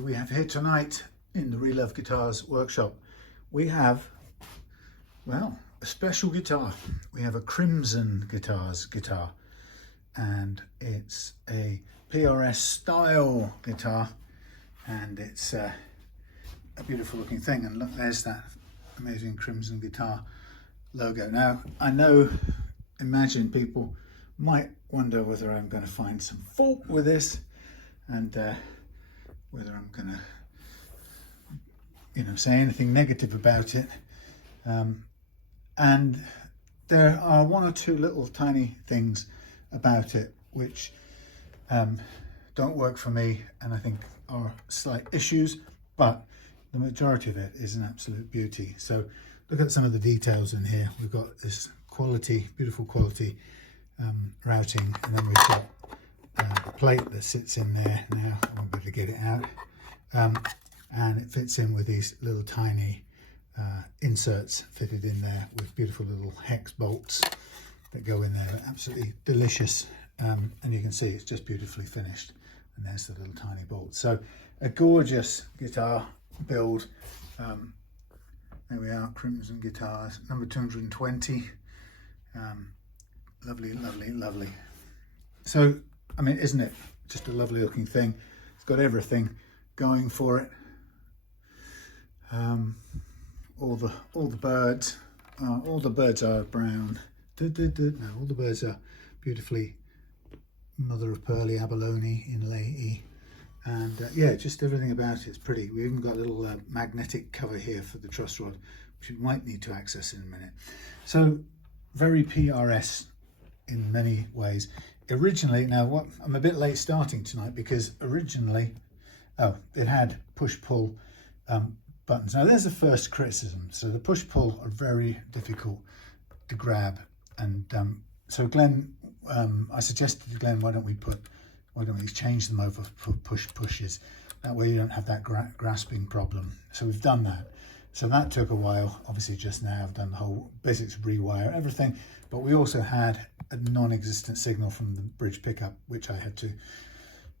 do we have here tonight in the Relove Guitars workshop? We have, well, a special guitar. We have a Crimson Guitars guitar, and it's a PRS style guitar, and it's a beautiful looking thing. And look, there's that amazing Crimson Guitar logo. Now, I know, imagine people might wonder whether I'm going to find some fault with this, and whether I'm going to, say anything negative about it. And there are one or two little tiny things about it which don't work for me, and I think are slight issues, but the majority of it is an absolute beauty. So look at some of the details in here. We've got this quality, beautiful quality routing, and then we've got a plate that sits in there. Now I won't be able to get it out, and it fits in with these little tiny inserts fitted in there with beautiful little hex bolts that go in there. They're absolutely delicious, and you can see it's just beautifully finished, and there's the little tiny bolts. So a gorgeous guitar build. There we are, Crimson Guitars, number 220. Lovely, lovely, lovely. So, I mean, isn't it just a lovely looking thing? It's got everything going for it. All the birds are brown. No, all the birds are beautifully mother of pearly, abalone, inlay, and yeah, just everything about it's pretty. We even got a little magnetic cover here for the truss rod, which we might need to access in a minute. So very PRS in many ways. Originally, now I'm a bit late starting tonight because originally, it had push-pull buttons. Now there's the first criticism. So the push-pull are very difficult to grab, and so Glenn, I suggested to Glenn, why don't we change them over for pushes? That way you don't have that grasping problem. So we've done that. So that took a while. Obviously just now I've done the whole basics, rewire everything, but we also had a non-existent signal from the bridge pickup, which I had to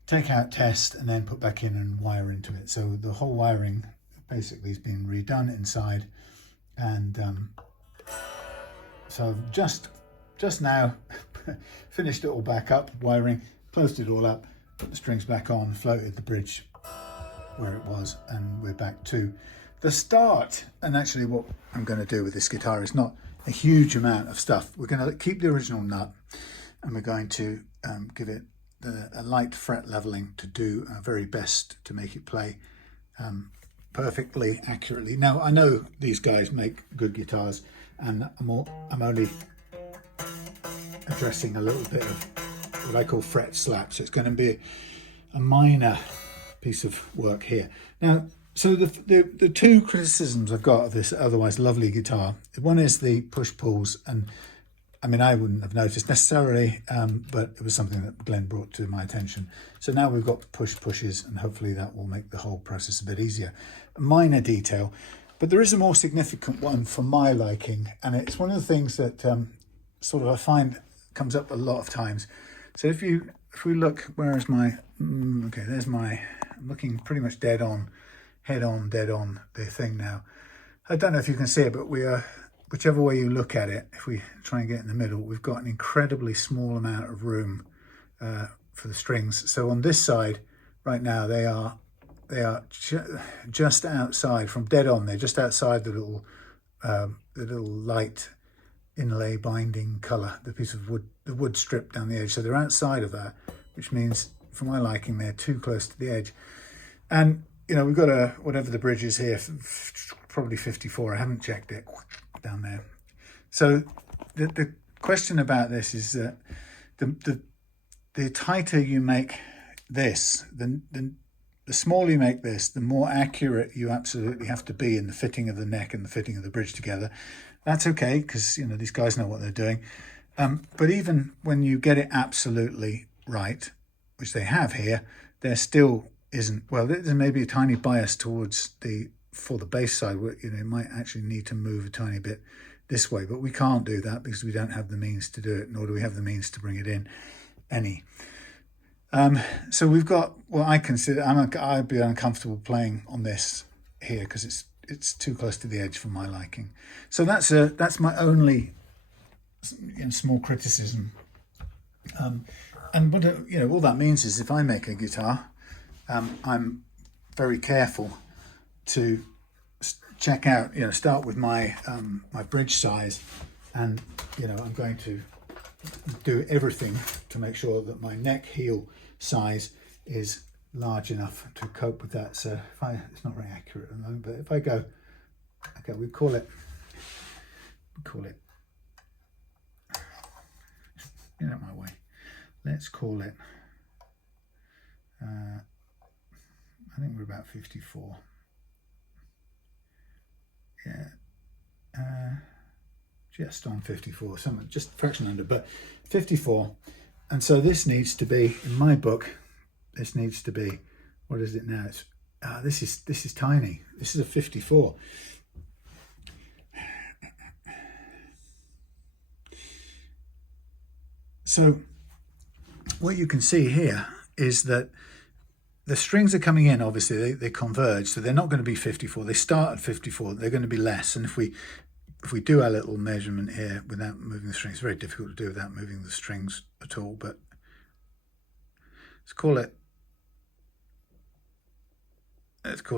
take out, test, and then put back in and wire into it. So the whole wiring basically has been redone inside, and so I've just now finished it all back up, wiring, closed it all up, put the strings back on, floated the bridge where it was, and we're back to the start. And actually what I'm going to do with this guitar is not a huge amount of stuff. We're going to keep the original nut, and we're going to give it a light fret leveling to do our very best to make it play perfectly accurately. Now I know these guys make good guitars, and I'm only addressing a little bit of what I call fret slap, so it's going to be a minor piece of work here. Now, so the two criticisms I've got of this otherwise lovely guitar, one is the push pulls, and I mean, I wouldn't have noticed necessarily, but it was something that Glenn brought to my attention. So now we've got pushes, and hopefully that will make the whole process a bit easier. A minor detail, but there is a more significant one for my liking, and it's one of the things that sort of I find comes up a lot of times. So if we look, where is my, okay, there's my, I'm looking pretty much dead on the thing now. I don't know if you can see it, but we are, whichever way you look at it, if we try and get in the middle, we've got an incredibly small amount of room for the strings. So on this side right now, they are just outside, from dead on, they're just outside the little light inlay binding color, the piece of wood, the wood strip down the edge. So they're outside of that, which means for my liking, they're too close to the edge. And we've got a, whatever the bridge is here, probably 54. I haven't checked it down there. So the question about this is that the tighter you make this, the smaller you make this, the more accurate you absolutely have to be in the fitting of the neck and the fitting of the bridge together. That's okay, because these guys know what they're doing. But even when you get it absolutely right, which they have here, there still isn't, well, there may be a tiny bias towards for the bass side, where it might actually need to move a tiny bit this way, but we can't do that because we don't have the means to do it, nor do we have the means to bring it in any. So we've got what I consider, I'd be uncomfortable playing on this here because it's too close to the edge for my liking. So that's my only small criticism. And what all that means is if I make a guitar, I'm very careful to check out, start with my my bridge size, and I'm going to do everything to make sure that my neck heel size is large enough to cope with that. So it's not very accurate at the moment, but if I go, okay, we call it, get out my way. Let's call it, I think we're about 54. Yeah, just on 54, something just a fraction under, but 54. And so this needs to be, in my book, this needs to be, what is it now? It's this is tiny. This is a 54. So what you can see here is that the strings are coming in, obviously they converge, so they're not going to be 54. They start at 54, they're going to be less. And if we do our little measurement here without moving the strings, it's very difficult to do without moving the strings at all, but let's call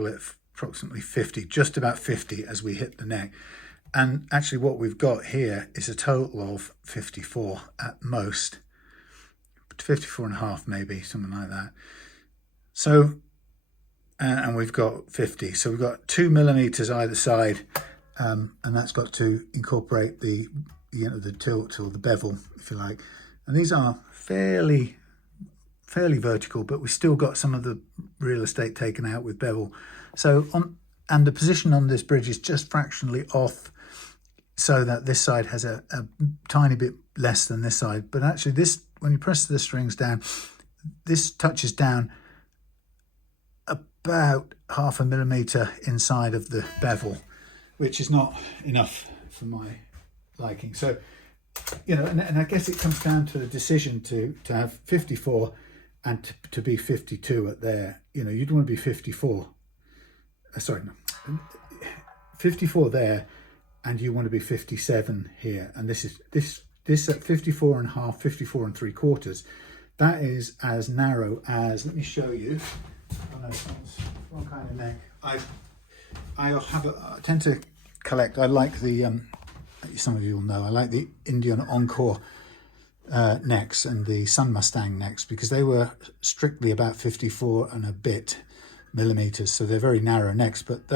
it approximately 50, just about 50 as we hit the neck. And actually what we've got here is a total of 54 at most, 54 and a half maybe, something like that. So, and we've got 50. So we've got 2 millimeters either side, and that's got to incorporate the tilt or the bevel, if you like. And these are fairly vertical, but we still got some of the real estate taken out with bevel. So and the position on this bridge is just fractionally off, so that this side has a tiny bit less than this side. But actually this, when you press the strings down, this touches down about 0.5 millimeter inside of the bevel, which is not enough for my liking. So, and I guess it comes down to a decision to have 54 and to be 52 at there. You'd want to be 54. 54 there, and you want to be 57 here. And this at 54 and a half, 54 and 3/4. That is as narrow as, let me show you. One kind of neck. I tend to collect. I like the some of you will know. I like the Indian Encore necks and the Sun Mustang necks because they were strictly about 54 and a bit millimeters. So they're very narrow necks, but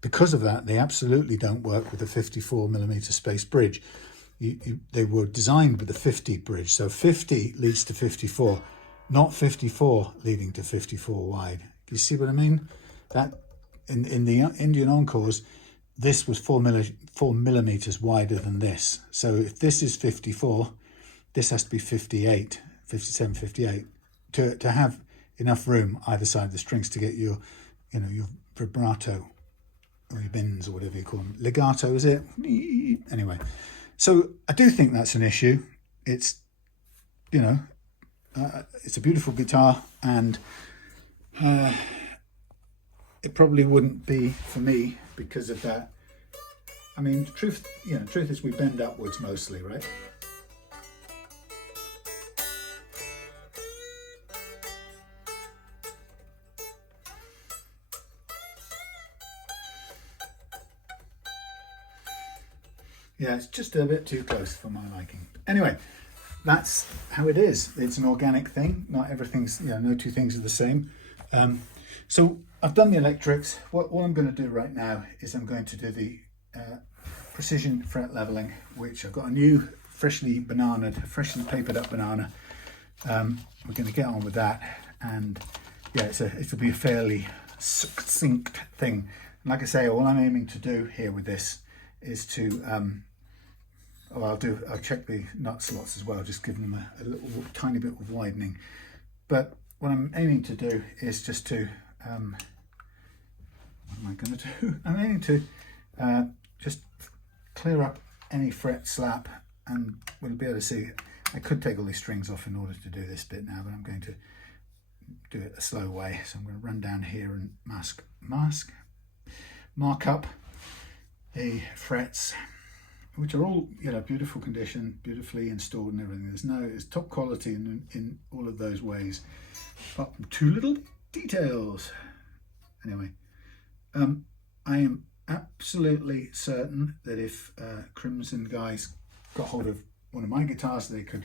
because of that, they absolutely don't work with a 54 millimeter space bridge. They were designed with a 50 bridge, so 50 leads to 54. Not 54 leading to 54 wide. You see what I mean? That in the Indian Encores, this was 4 millimeters wider than this. So if this is 54, this has to be 58, 57, 58 to have enough room either side of the strings to get your vibrato or your bends or whatever you call them. Legato, is it? Anyway, so I do think that's an issue. It's it's a beautiful guitar, and it probably wouldn't be for me because of that. I mean, truth is we bend upwards mostly, right? Yeah, it's just a bit too close for my liking. Anyway, that's how it is. It's an organic thing. Not everything's, no two things are the same. So I've done the electrics. What I'm going to do right now is I'm going to do the precision fret leveling, which I've got a new freshly papered up banana. We're going to get on with that, and yeah, it'll be a fairly succinct thing. And like I say, all I'm aiming to do here with this is to I'll check the nut slots as well, just giving them a little tiny bit of widening. But what I'm aiming to do is just to what am I going to do? I'm aiming to just clear up any fret slap, and we'll be able to see. I could take all these strings off in order to do this bit now, but I'm going to do it a slow way. So I'm going to run down here and mark up the frets, which are all, you know, beautiful condition, beautifully installed and everything. It's top quality in all of those ways, apart from two little details. Anyway, I am absolutely certain that if Crimson guys got hold of one of my guitars, they could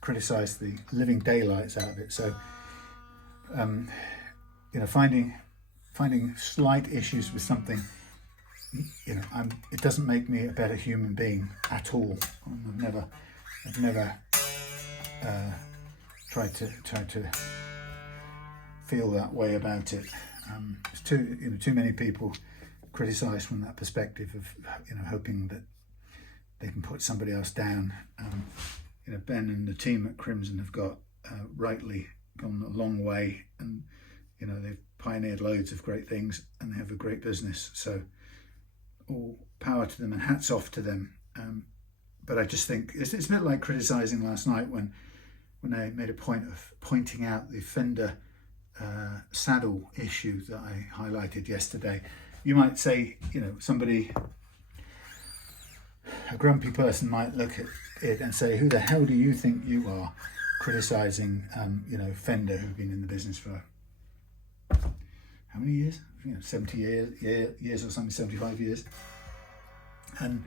criticize the living daylights out of it. So, you know, finding slight issues with something, you know, it doesn't make me a better human being at all. I've never tried to feel that way about it. It's too many people criticize from that perspective of, you know, hoping that they can put somebody else down. You know, Ben and the team at Crimson have got rightly gone a long way, and you know, they've pioneered loads of great things and they have a great business. So all power to them and hats off to them. But I just think it's a bit like criticizing last night when I made a point of pointing out the Fender saddle issue that I highlighted yesterday. You might say, you know, a grumpy person might look at it and say, who the hell do you think you are, criticizing you know, Fender, who've been in the business for how many years? You know, 70 years or something, 75 years. And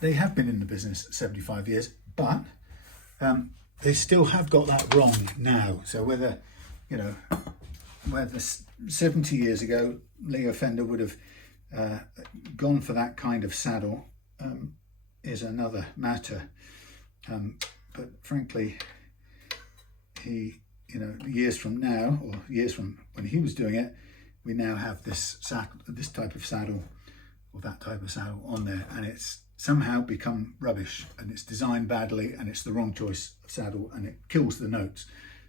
they have been in the business 75 years, but they still have got that wrong now. So whether 70 years ago Leo Fender would have gone for that kind of saddle is another matter. But frankly, he, you know, years from now, or years from when he was doing it, we now have this type of saddle, or that type of saddle on there, and it's somehow become rubbish, and it's designed badly, and it's the wrong choice of saddle, and it kills the notes.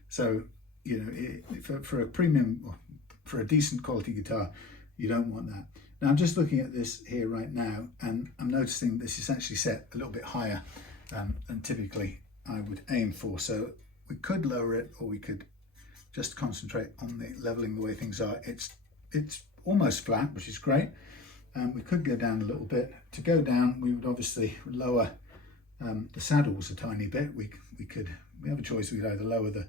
So, you know, for a premium, or for a decent quality guitar, you don't want that. Now I'm just looking at this here right now, and I'm noticing this is actually set a little bit higher than typically I would aim for. So we could lower it, or we could just concentrate on the leveling the way things are. It's almost flat, which is great. We could go down a little bit. To go down, we would obviously lower the saddles a tiny bit. We have a choice. We could either lower the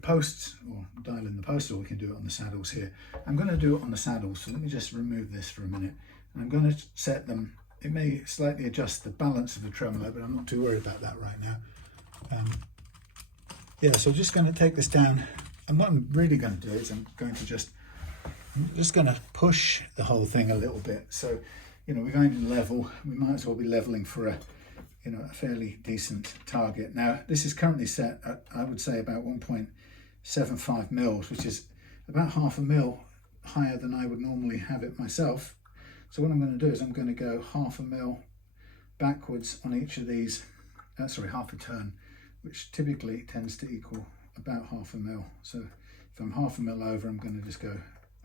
posts, or dial in the posts, or we can do it on the saddles here. I'm going to do it on the saddles, so let me just remove this for a minute. And I'm going to set them. It may slightly adjust the balance of the tremolo, but I'm not too worried about that right now. Yeah, so just going to take this down, and what I'm really going to do is I'm just going to push the whole thing a little bit. So, you know, we're going to level. We might as well be leveling for a fairly decent target. Now, this is currently set at, I would say, about 1.75 mils, which is about half a mil higher than I would normally have it myself. So what I'm going to do is I'm going to go half a mil backwards on each of these, half a turn, which typically tends to equal about half a mil. So if I'm half a mil over, I'm going to just go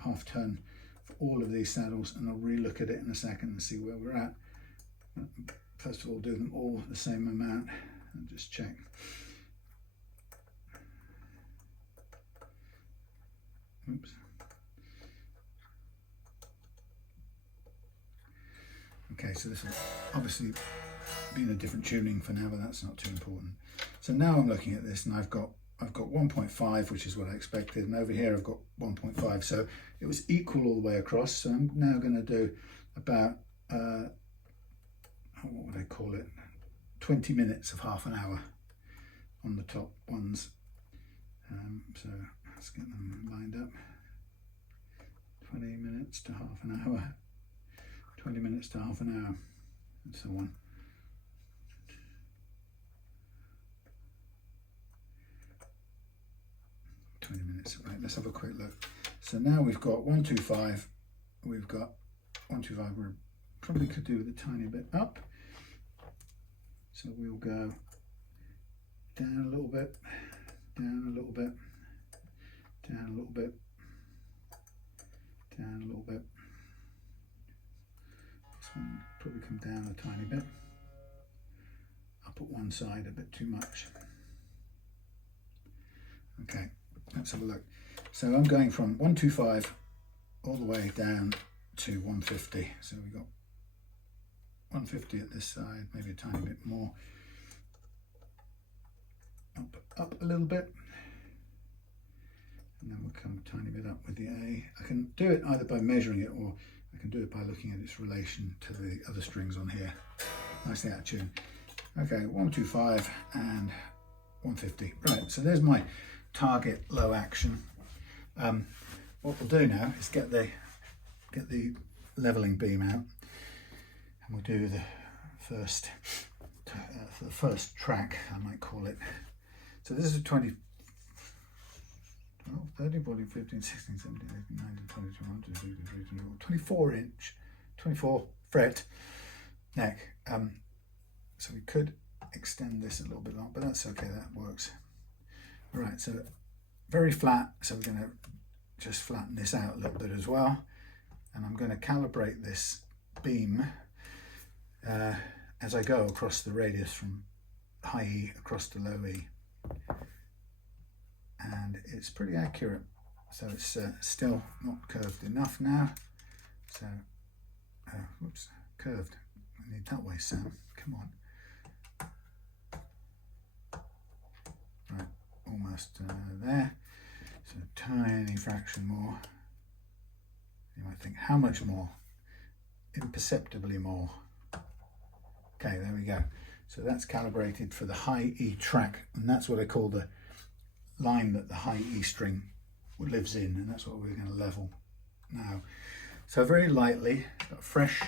half turn for all of these saddles, and I'll re-look at it in a second and see where we're at. First of all, do them all the same amount and just check. Oops. Okay, so this will obviously be in a different tuning for now, but that's not too important. So now I'm looking at this, and I've got 1.5, which is what I expected, and over here I've got 1.5. So it was equal all the way across. So I'm now going to do about what would I call it? 20 minutes of half an hour on the top ones. So let's get them lined up. 20 minutes to half an hour. 20 minutes to half an hour, and so on. Right, let's have a quick look. So now we've got 125, we've got 125, we probably could do with a tiny bit up. So we'll go down a little bit, down a little bit, down a little bit, down a little bit. This one probably come down a tiny bit. Up at one side a bit too much. Okay. let's have a look. So I'm going from 125 all the way down to 150. So we've got 150 at this side, maybe a tiny bit more. Up a little bit. And then we'll come a tiny bit up with the A. I can do it either by measuring it, or I can do it by looking at its relation to the other strings on here. Nicely out of tune. Okay, 125 and 150. Right, so there's my target low action. What we'll do now is get the leveling beam out, and we'll do the first track, I might call it. So this is a 20, 12, 13, 14, 15, 16, 17, 18, 19, 20, 21, 22, 23, 24, 24 inch, 24 fret neck. So we could extend this a little bit long, but that's okay, that works. All right, so very flat, so we're going to just flatten this out a little bit as well. And I'm going to calibrate this beam as I go across the radius from high E across to low E. And it's pretty accurate, so it's still not curved enough now. So, whoops, curved. I need that way, Sam. Come on. Right, almost there. So a tiny fraction more. You might think, how much more? Imperceptibly more. Okay, there we go. So that's calibrated for the high E track, and that's what I call the line that the high E string lives in, and that's what we're going to level now. So very lightly, got a fresh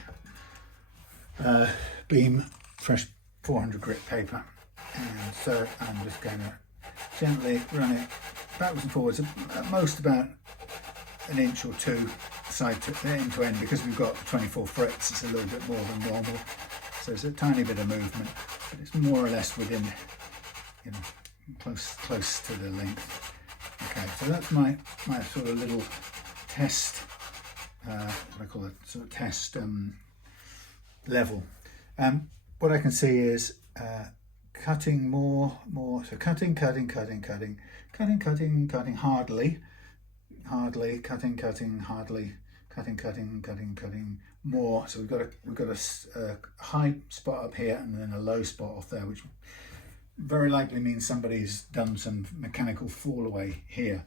beam, fresh 400 grit paper, and so I'm just going to gently run it backwards and forwards, at most about an inch or two side to end to end, because we've got 24 frets. It's a little bit more than normal, so it's a tiny bit of movement, but it's more or less within, you know, close to the length. Okay, so that's my sort of little test, what I call it, sort of test level. What I can see is cutting more, so cutting, hardly, cutting, more. So we've got a high spot up here and then a low spot off there, which very likely means somebody's done some mechanical fall away here.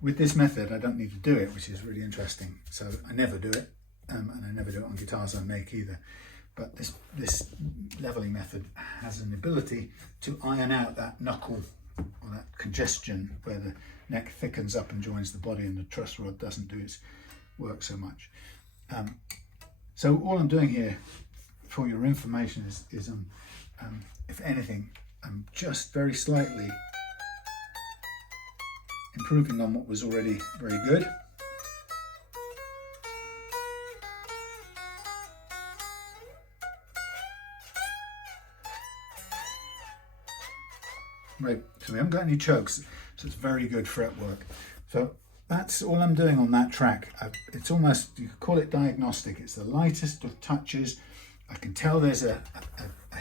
With this method, I don't need to do it, which is really interesting. So I never do it, and I never do it on guitars I make either. But this leveling method has an ability to iron out that knuckle or that congestion where the neck thickens up and joins the body, and the truss rod doesn't do its work so much. So all I'm doing here, for your information, is if anything, I'm just very slightly improving on what was already very good. Right, so we haven't got any chokes, so it's very good fretwork. So that's all I'm doing on that track. It's almost, you could call it diagnostic. It's the lightest of touches. I can tell there's a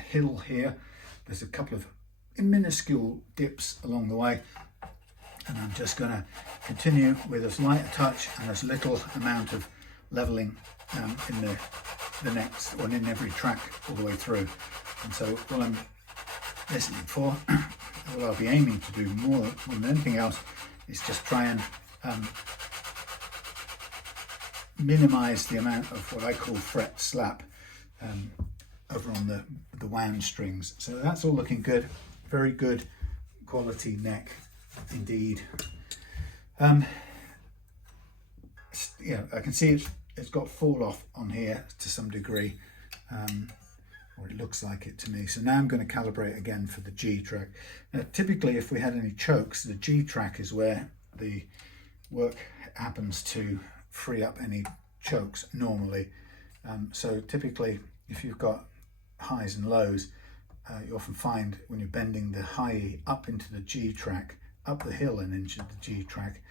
hill here. There's a couple of minuscule dips along the way, and I'm just going to continue with as light a touch and as little amount of leveling in the next, or in every track all the way through. And so what I'm listening for, what I'll be aiming to do more than anything else, is just try and minimize the amount of what I call fret slap over on the wound strings. So that's all looking good. Very good quality neck indeed. Yeah, I can see it's got fall off on here to some degree, or it looks like it to me. So now I'm going to calibrate again for the G track. Now, typically, if we had any chokes, the G track is where the work happens to free up any chokes normally. So typically, if you've got highs and lows, you often find when you're bending the high E up into the G track, up the hill and into the G track,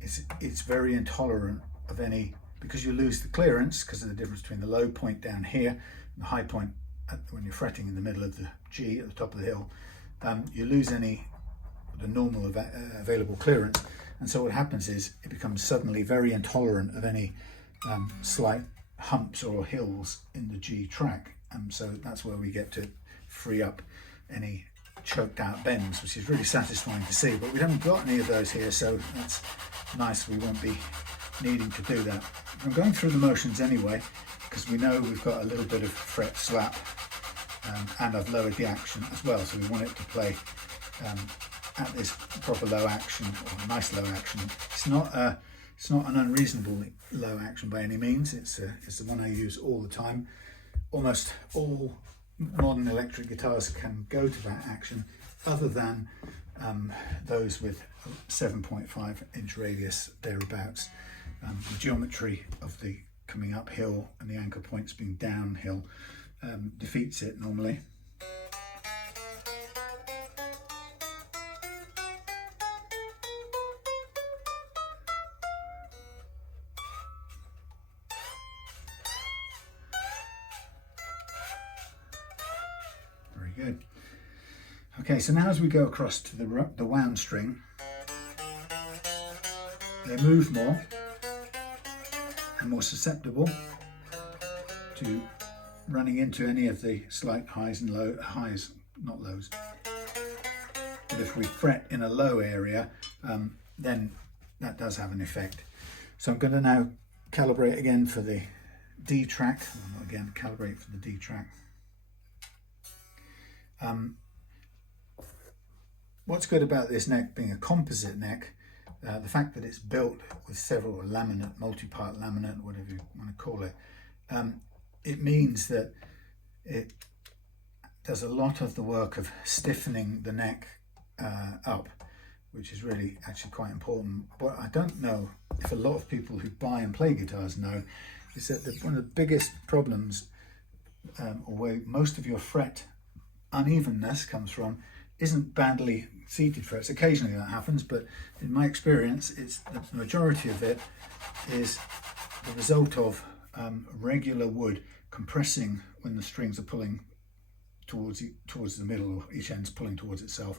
it's very intolerant of any, because you lose the clearance because of the difference between the low point down here and the high point when you're fretting in the middle of the G at the top of the hill. You lose any the normal available clearance. And so what happens is it becomes suddenly very intolerant of any slight humps or hills in the G track. So that's where we get to free up any choked out bends, which is really satisfying to see. But we haven't got any of those here, so that's nice. We won't be needing to do that. I'm going through the motions anyway, because we know we've got a little bit of fret slap, and I've lowered the action as well, so we want it to play at this proper low action, or a nice low action. It's not an unreasonable low action by any means. It's the one I use all the time. Almost all modern electric guitars can go to that action, other than those with 7.5 inch radius thereabouts. The geometry of the coming uphill and the anchor points being downhill defeats it normally. Very good. Okay, so now as we go across to the wound string, they move more and more susceptible to running into any of the slight highs and highs, not lows. But if we fret in a low area, then that does have an effect. So I'm going to now calibrate again for the D track. Again, calibrate for the D track. What's good about this neck being a composite neck, the fact that it's built with several laminate, multi-part laminate, whatever you want to call it, it means that it does a lot of the work of stiffening the neck up, which is really actually quite important. What I don't know if a lot of people who buy and play guitars know is that one of the biggest problems, or where most of your fret unevenness comes from, isn't badly seated frets. Occasionally that happens, but in my experience, it's the majority of it is the result of regular wood compressing when the strings are pulling towards the middle, or each end's pulling towards itself,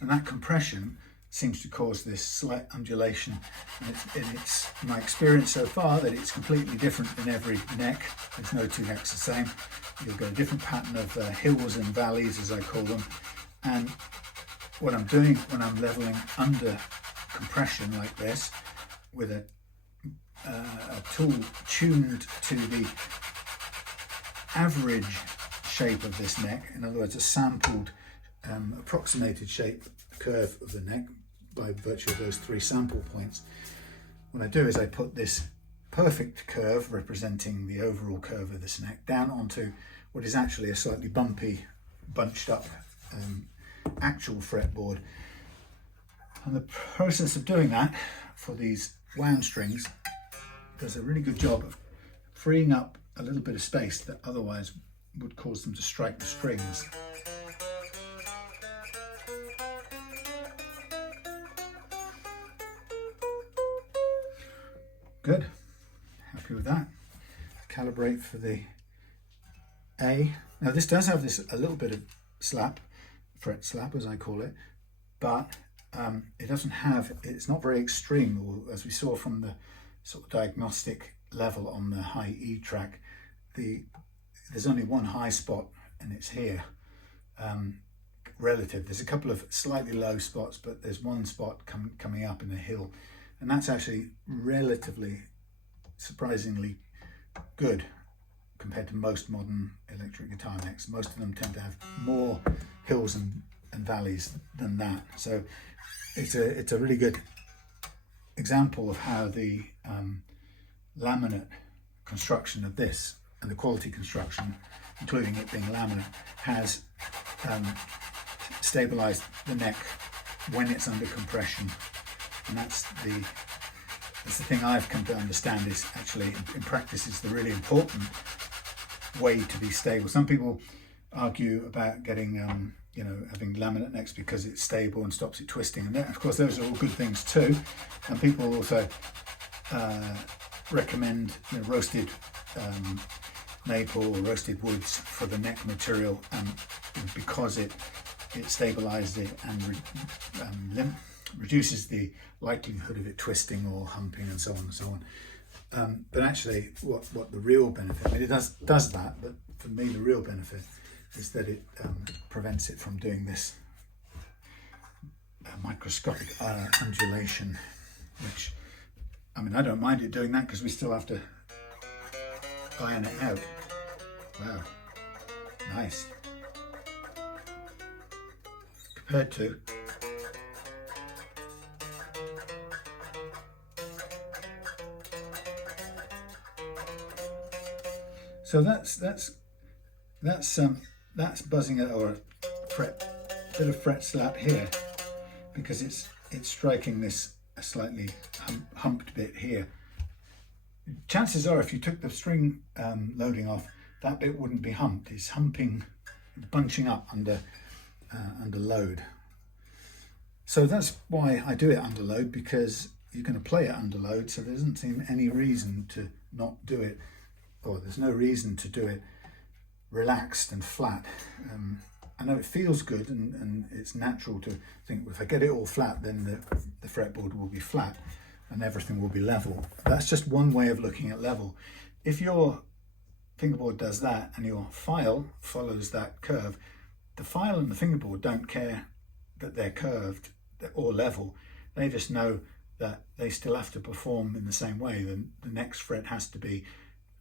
and that compression seems to cause this slight undulation. And it's my experience so far that it's completely different in every neck. There's no two necks the same. You'll get a different pattern of hills and valleys, as I call them. And what I'm doing when I'm leveling under compression like this, with a tool tuned to the average shape of this neck, in other words, a sampled, approximated shape curve of the neck by virtue of those 3 sample points, what I do is I put this perfect curve representing the overall curve of this neck down onto what is actually a slightly bumpy, bunched up actual fretboard. And the process of doing that for these wound strings does a really good job of freeing up a little bit of space that otherwise would cause them to strike the strings. Good, happy with that. Calibrate for the A. Now this does have a little bit of slap, fret slap as I call it, but it doesn't have, it's not very extreme, or as we saw from the sort of diagnostic level on the high E track, there's only one high spot and it's here, relative. There's a couple of slightly low spots, but there's one spot coming up in the hill, and that's actually relatively surprisingly good compared to most modern electric guitar necks. Most of them tend to have more hills and valleys than that. So it's a really good example of how the laminate construction of this, and the quality construction, including it being laminate, has stabilized the neck when it's under compression. And that's the thing I've come to understand is actually in practice is the really important way to be stable. Some people argue about getting having laminate necks because it's stable and stops it twisting, and of course those are all good things too. And people also recommend roasted maple or roasted woods for the neck material, because it it stabilizes it and reduces the likelihood of it twisting or humping and so on and so on. But actually, what the real benefit, I mean, it does that, but for me the real benefit is that it prevents it from doing this microscopic undulation, which, I mean, I don't mind it doing that because we still have to iron it out. Wow, nice. Compared to so that's buzzing at, or a bit of fret slap here, because it's striking this slightly humped bit here. Chances are, if you took the string loading off, that bit wouldn't be humped. It's humping, bunching up under load. So that's why I do it under load, because you're going to play it under load, so there doesn't seem any reason to not do it, or there's no reason to do it relaxed and flat. I know it feels good and it's natural to think, well, if I get it all flat, then the fretboard will be flat and everything will be level. That's just one way of looking at level. If your fingerboard does that and your file follows that curve, the file and the fingerboard don't care that they're curved or level. They just know that they still have to perform in the same way. The next fret has to be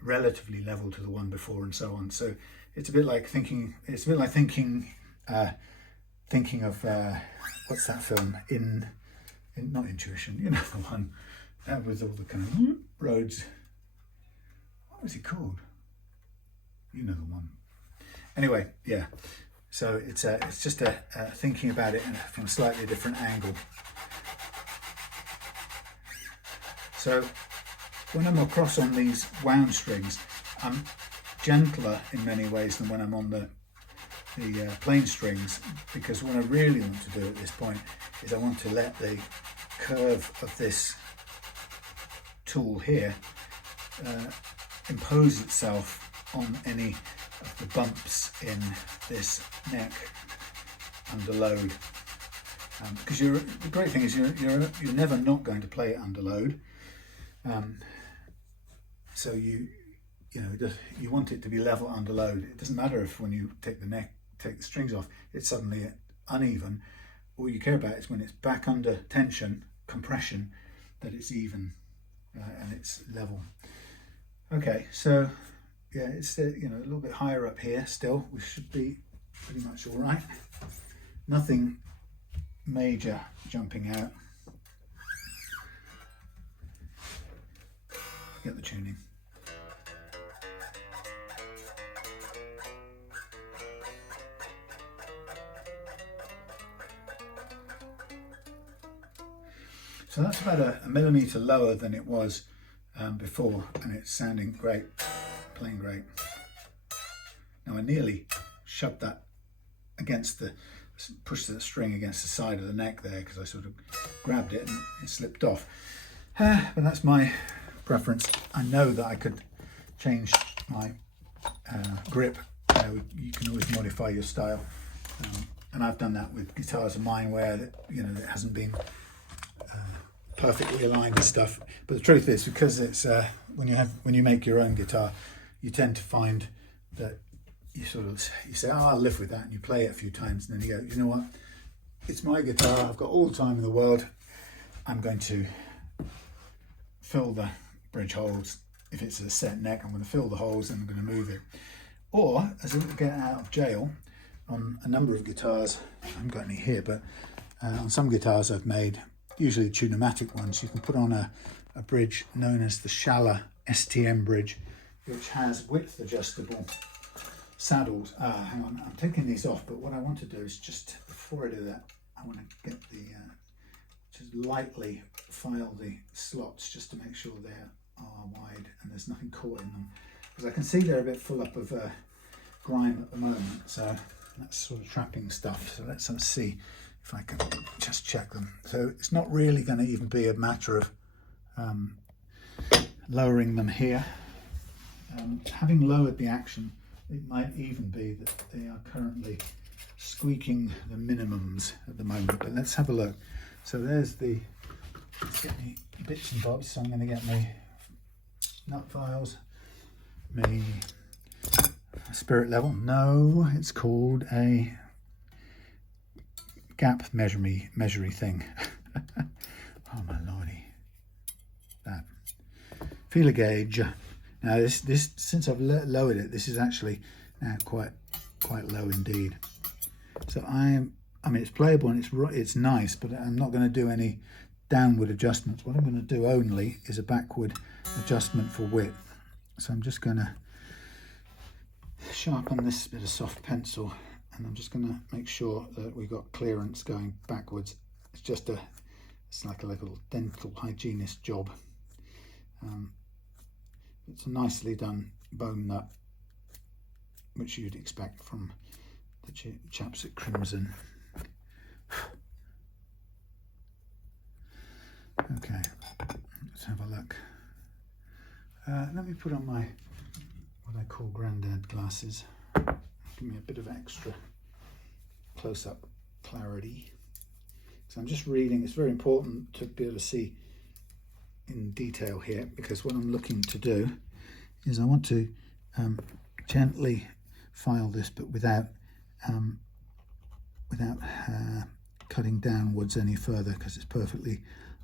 relatively level to the one before, and so on. So it's a bit like thinking. It's a bit like thinking of what's that film? In not Intuition. You know, the one with all the kind of roads. What was it called? You know the one. Anyway, yeah. So it's just thinking about it from a slightly different angle. So when I'm across on these wound strings, I'm gentler in many ways than when I'm on the plain strings, because what I really want to do at this point is I want to let the curve of this tool here impose itself on any of the bumps in this neck under load. Because the great thing is you're never not going to play it under load. So you want it to be level under load. It doesn't matter if when you take the strings off, it's suddenly uneven. All you care about is when it's back under tension, compression, that it's even and it's level. Okay, so yeah, it's a little bit higher up here still. We should be pretty much all right. Nothing major jumping out. Get the tuning. So that's about a millimetre lower than it was before, and it's sounding great, playing great. Now I nearly shoved that pushed the string against the side of the neck there, because I sort of grabbed it and it slipped off. But that's my preference. I know that I could change my grip. You can always modify your style, and I've done that with guitars of mine where it hasn't been perfectly aligned and stuff. But the truth is, because it's when you make your own guitar, you tend to find that you say, oh, I'll live with that, and you play it a few times, and then you go, you know what, it's my guitar, I've got all the time in the world, I'm going to fill the bridge holes. If it's a set neck, I'm going to fill the holes and I'm going to move it. Or, as a little get out of jail, on a number of guitars, I haven't got any here, but on some guitars I've made, usually Tune-o-matic ones, you can put on a bridge known as the Schaller STM bridge, which has width adjustable saddles. Hang on, I'm taking these off, but what I want to do is just, before I do that, I want to get just lightly file the slots just to make sure they are wide and there's nothing caught in them, because I can see they're a bit full up of grime at the moment, so that's sort of trapping stuff. So let's see if I can just check them. So it's not really going to even be a matter of lowering them here. Having lowered the action, it might even be that they are currently squeaking the minimums at the moment, but let's have a look. So there's the, let's get me bits and bobs. So I'm going to get my nut files, my spirit level. No, it's called a gap measury thing. Oh my lordy. That feeler gauge. Now this since I've lowered it, this is actually now quite low indeed. So I mean it's playable and it's nice, but I'm not going to do any downward adjustments. What I'm going to do only is a backward adjustment for width. So I'm just going to sharpen this bit of soft pencil, and I'm just going to make sure that we've got clearance going backwards. It's like a little dental hygienist job. It's a nicely done bone nut, which you'd expect from the chaps at Crimson. Okay, let's have a look. Let me put on my, what I call granddad glasses. Give me a bit of extra close-up clarity. So I'm just reading. It's very important to be able to see in detail here, because what I'm looking to do is I want to gently file this, but without cutting downwards any further, because it's perfectly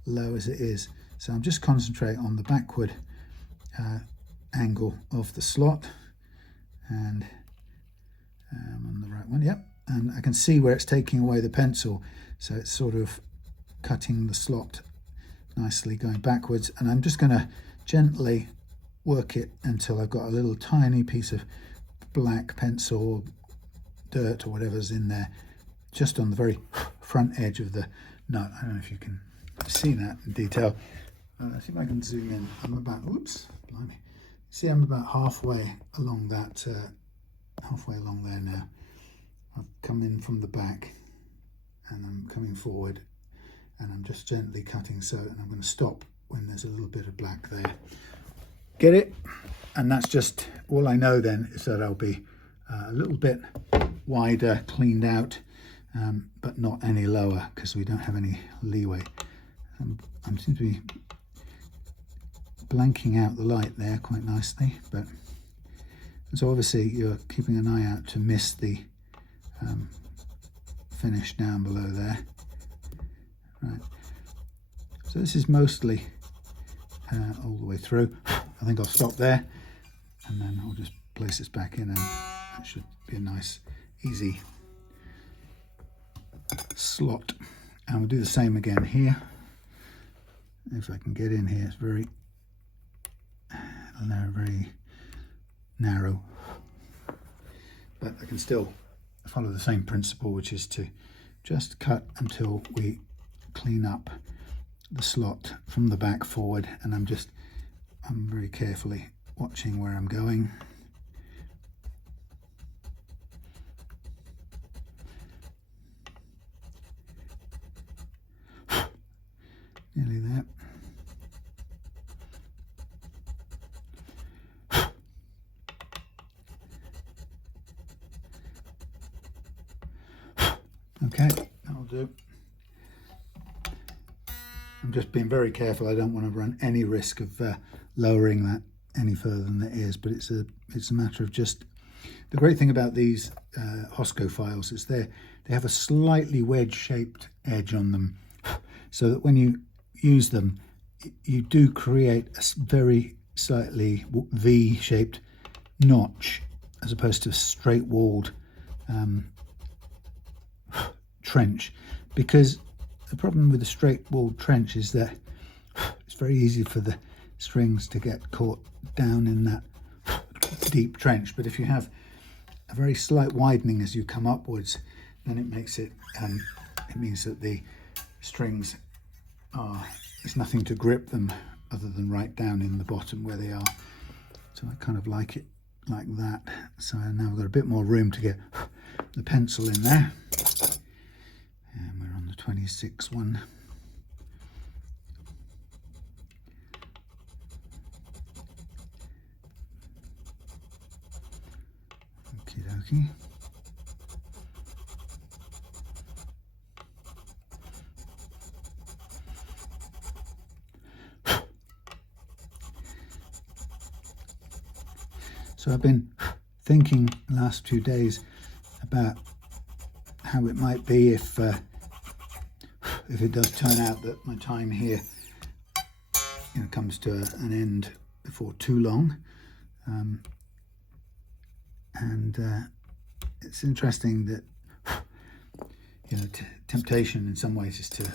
low as it is. So I'm just concentrating on the backward angle of the slot, and I'm on the right one, yep. And I can see where it's taking away the pencil, so it's sort of cutting the slot nicely going backwards, and I'm just going to gently work it until I've got a little tiny piece of black pencil, dirt or whatever's in there, just on the very front edge of the nut. I don't know if you can see that in detail. I think I can zoom in. I'm about, oops, blimey. See, I'm about halfway along that, halfway along there now. I've come in from the back and I'm coming forward, and I'm just gently cutting so, and I'm going to stop when there's a little bit of black there. Get it? And that's just all I know then, is that I'll be a little bit wider, cleaned out, but not any lower, because we don't have any leeway. I seem to be blanking out the light there quite nicely, but so obviously you're keeping an eye out to miss the finish down below there. Right, so this is mostly all the way through. I think I'll stop there, and then I'll just place this back in, and that should be a nice easy slot. And we'll do the same again here. If I can get in here, it's very narrow, but I can still follow the same principle, which is to just cut until we clean up the slot from the back forward, and I'm very carefully watching where I'm going. Nearly there. Okay, that'll do. I'm just being very careful. I don't want to run any risk of lowering that any further than it is, but it's a matter of just, the great thing about these Hosco files is they have a slightly wedge-shaped edge on them, so that when you use them, you do create a very slightly V-shaped notch, as opposed to a straight-walled trench, because the problem with the straight-walled trench is that it's very easy for the strings to get caught down in that deep trench. But if you have a very slight widening as you come upwards, then it makes it, it means that the strings there's nothing to grip them other than right down in the bottom where they are. So I kind of like it like that. So now I've got a bit more room to get the pencil in there. And we're on the 26 one. Okie dokie. So I've been thinking the last few days about how it might be if it does turn out that my time here comes to an end before too long. It's interesting that temptation in some ways is to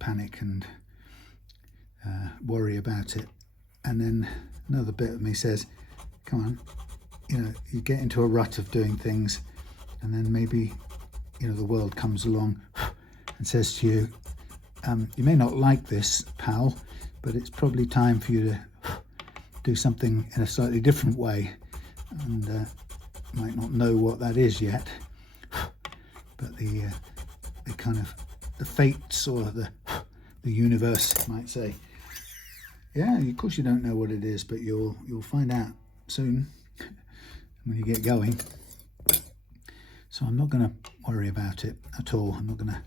panic and worry about it, and then another bit of me says, come on, you get into a rut of doing things, and then maybe the world comes along and says to you, you may not like this, pal, but it's probably time for you to do something in a slightly different way, and might not know what that is yet, but the kind of the fates or the universe might say, yeah, of course you don't know what it is, but you'll find out soon when you get going. So I'm not going to worry about it at all. I'm not going to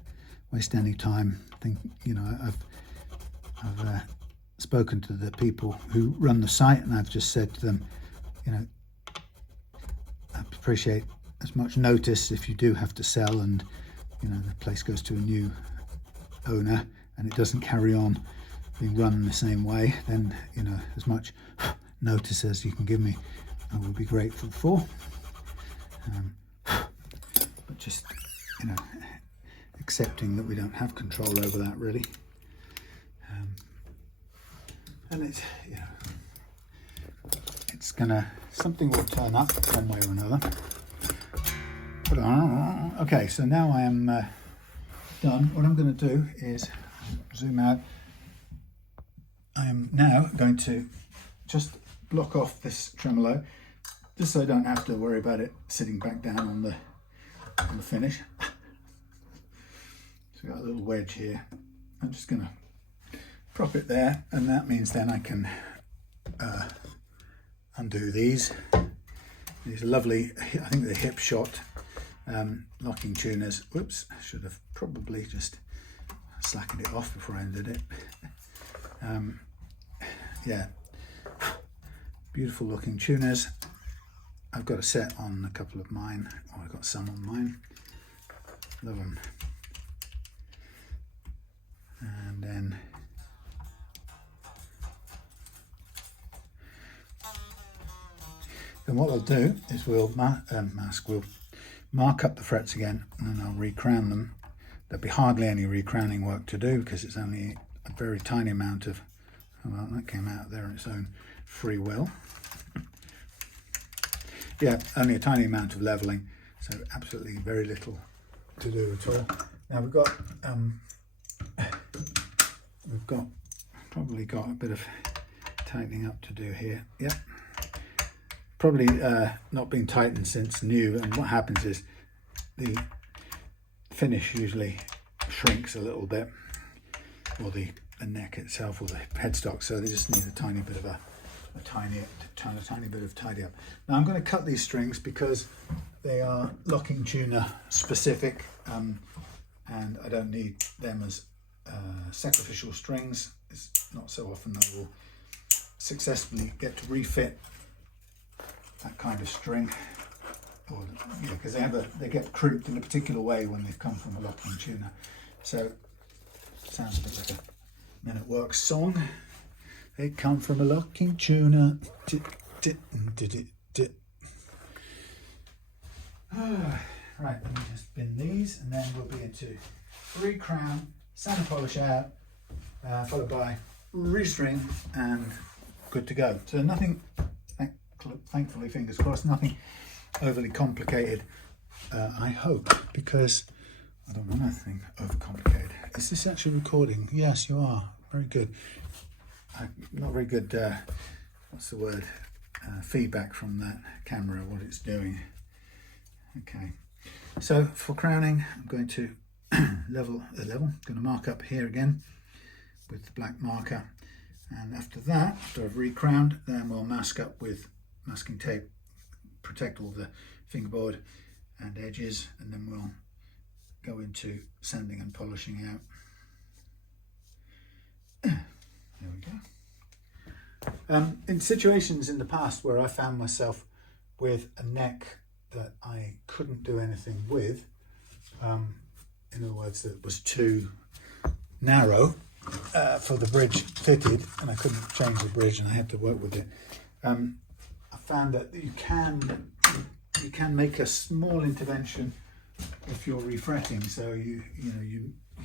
waste any time. I think I've spoken to the people who run the site, and I've just said to them, I appreciate as much notice if you do have to sell, and the place goes to a new owner and it doesn't carry on being run the same way, then as much notice as you can give me I will be grateful for. But just accepting that we don't have control over that really, and it's gonna, something will turn up one way or another. But okay, so now I am done. What I'm going to do is zoom out. I am now going to just block off this tremolo, just so I don't have to worry about it sitting back down on the finish. So we've got a little wedge here. I'm just going to prop it there, and that means then I can undo these. These are lovely, I think they're hip shot locking tuners. Whoops, I should have probably just slackened it off before I undid it. Yeah, beautiful looking tuners. I've got a set on a couple of mine, or I've got some on mine. Love them. And then what I'll do is we'll mark up the frets again, and then I'll recrown them. There'll be hardly any recrowning work to do because it's only a very tiny amount of, well, that came out there on its own free will. Yeah, only a tiny amount of leveling, so absolutely very little to do at all. Now we've probably got a bit of tightening up to do here. Yep. Probably not been tightened since new, and what happens is the finish usually shrinks a little bit, or the neck itself, or the headstock, so they just need a tiny bit of a tiny bit of tidy up. Now I'm going to cut these strings because they are locking tuner specific, and I don't need them as sacrificial strings. It's not so often I will successfully get to refit that kind of string, or because they get crimped in a particular way when they've come from a locking tuner. So it sounds a bit like a Men at Work song. They come from a locking tuner. Right, let me just bin these, and then we'll be into recrown, sand and polish out, followed by restring, and good to go. So nothing, thankfully, fingers crossed, nothing overly complicated, I hope, because I don't want anything overcomplicated. Is this actually recording? Yes, you are. Very good. Not very good, what's the word, feedback from that camera, what it's doing. Okay, so for crowning, I'm going to level, going to mark up here again with the black marker, and after that, after I've recrowned, then we'll mask up with masking tape, protect all the fingerboard and edges, and then we'll go into sanding and polishing out. There we go. In situations in the past where I found myself with a neck that I couldn't do anything with, in other words, that was too narrow for the bridge fitted, and I couldn't change the bridge and I had to work with it, I found that you can make a small intervention if you're refretting. So you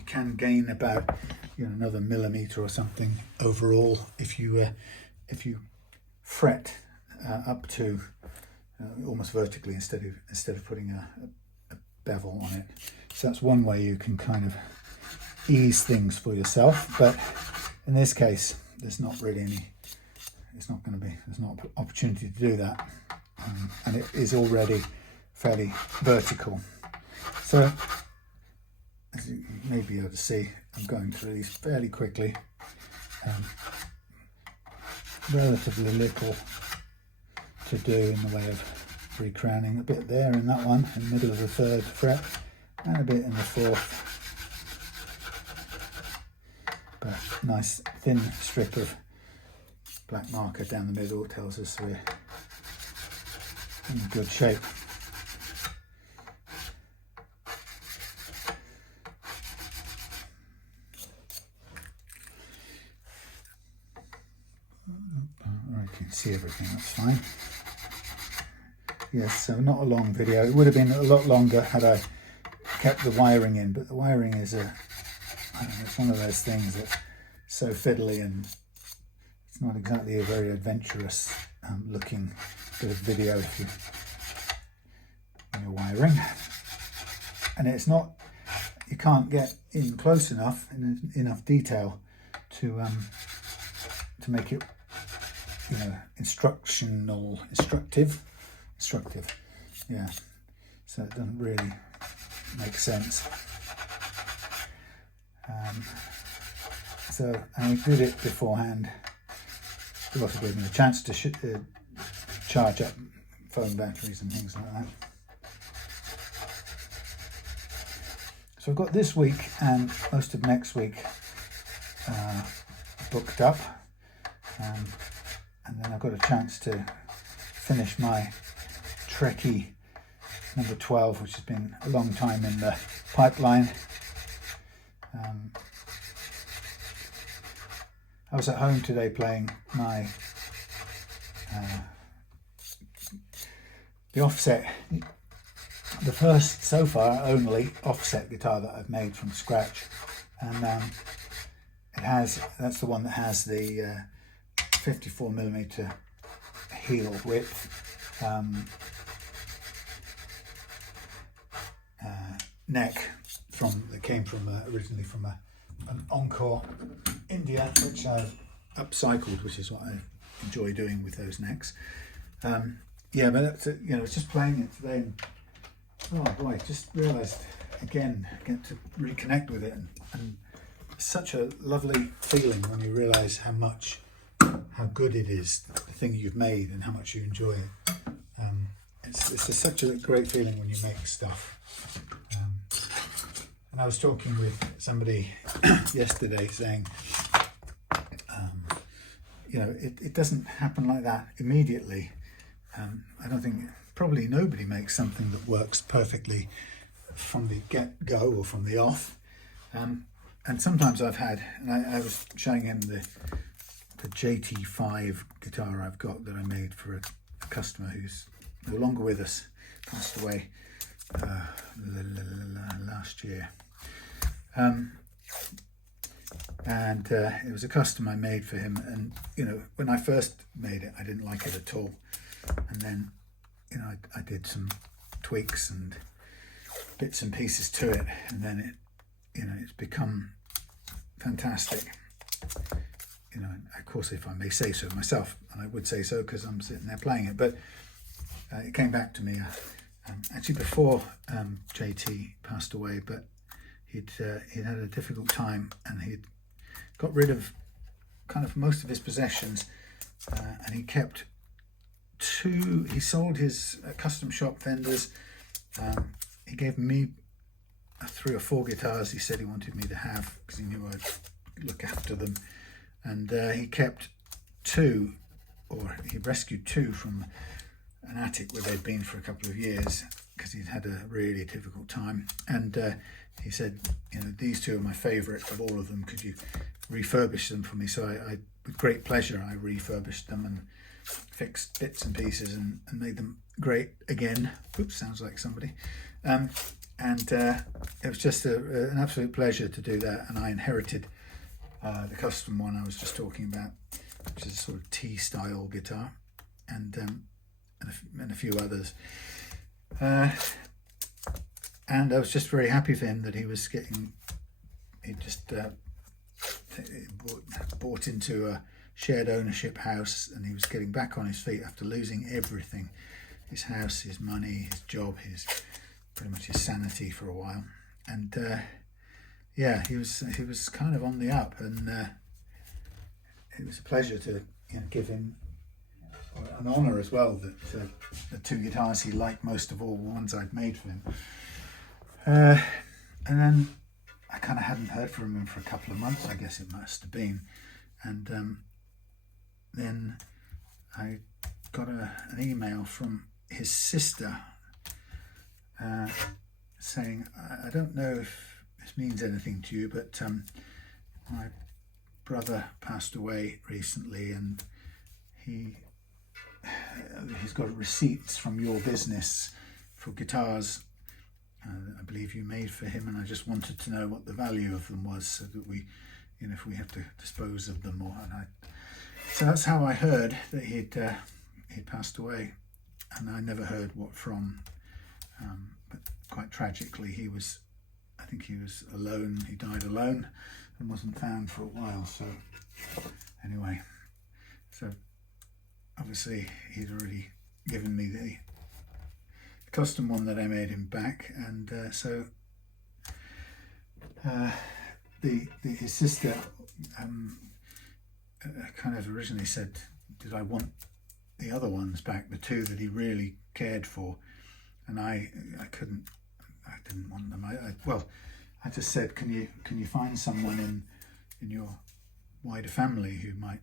can gain about another millimetre or something overall if you fret up to almost vertically instead of putting a bevel on it. So that's one way you can kind of ease things for yourself. But in this case, there's not really any. There's not an opportunity to do that, and it is already fairly vertical. So as you may be able to see, I'm going through these fairly quickly. Relatively little to do in the way of recrowning. A bit there in that one, in the middle of the 3rd fret, and a bit in the 4th. But nice thin strip of black marker down the middle tells us we're in good shape. I can see everything, that's fine. Yes, so not a long video. It would have been a lot longer had I kept the wiring in, but the wiring is it's one of those things that's so fiddly, and it's not exactly a very adventurous looking bit of video if you're wiring. And it's not, you can't get in close enough, in enough detail to make it instructive, yeah, so it doesn't really make sense. So I did it beforehand. It also gave me a chance to charge up phone batteries and things like that. So I've got this week and most of next week booked up, and then I've got a chance to finish my Trekkie number 12, which has been a long time in the pipeline. I was at home today playing my the offset, the first so far only offset guitar that I've made from scratch, and that's the one that has the 54mm heel width neck that came from originally from an Encore India, which I've upcycled, which is what I enjoy doing with those necks. Yeah, but that's it's just playing it today, and oh boy, just realised again, get to reconnect with it, and it's such a lovely feeling when you realise how good it is, the thing you've made, and how much you enjoy it. It's such a great feeling when you make stuff. And I was talking with somebody yesterday saying, it doesn't happen like that immediately. I don't think, probably nobody makes something that works perfectly from the get-go or from the off. And sometimes I've had, and I was showing him the JT5 guitar I've got that I made for a customer who's no longer with us, passed away last year. And it was a custom I made for him, and when I first made it I didn't like it at all, and then I did some tweaks and bits and pieces to it, and then it's become fantastic. Of course, if I may say so myself, and I would say so because I'm sitting there playing it, but it came back to me actually before JT passed away, but he'd had a difficult time, and he'd got rid of kind of most of his possessions, and he kept he sold his custom shop Fenders. He gave me 3 or 4 guitars he said he wanted me to have because he knew I'd look after them, and he kept 2 or he rescued two from an attic where they'd been for a couple of years because he'd had a really difficult time. And he said, you know, these two are my favourite of all of them. Could you refurbish them for me? So I with great pleasure, I refurbished them and fixed bits and pieces and made them great again. Oops, sounds like somebody. And it was just an absolute pleasure to do that. And I inherited the custom one I was just talking about, which is a sort of T-style guitar, and a few others. And I was just very happy for him that he just bought into a shared ownership house, and he was getting back on his feet after losing everything: his house, his money, his job, pretty much his sanity for a while. And yeah, he was kind of on the up, and it was a pleasure to give him an honour as well that the two guitars he liked most of all were ones I'd made for him. And then I kind of hadn't heard from him for a couple of months, I guess it must have been. And then I got an email from his sister saying, I don't know if this means anything to you, but my brother passed away recently, and he's got receipts from your business for guitars I believe you made for him, and I just wanted to know what the value of them was, so that we, if we have to dispose of them, so that's how I heard that he'd passed away, and I never heard what from. But quite tragically, I think he was alone. He died alone and wasn't found for a while. So anyway, so obviously he'd already given me the custom one that I made him back, and so his sister kind of originally said, did I want the other ones back, the two that he really cared for? And I didn't want them. I just said, can you find someone in your wider family who might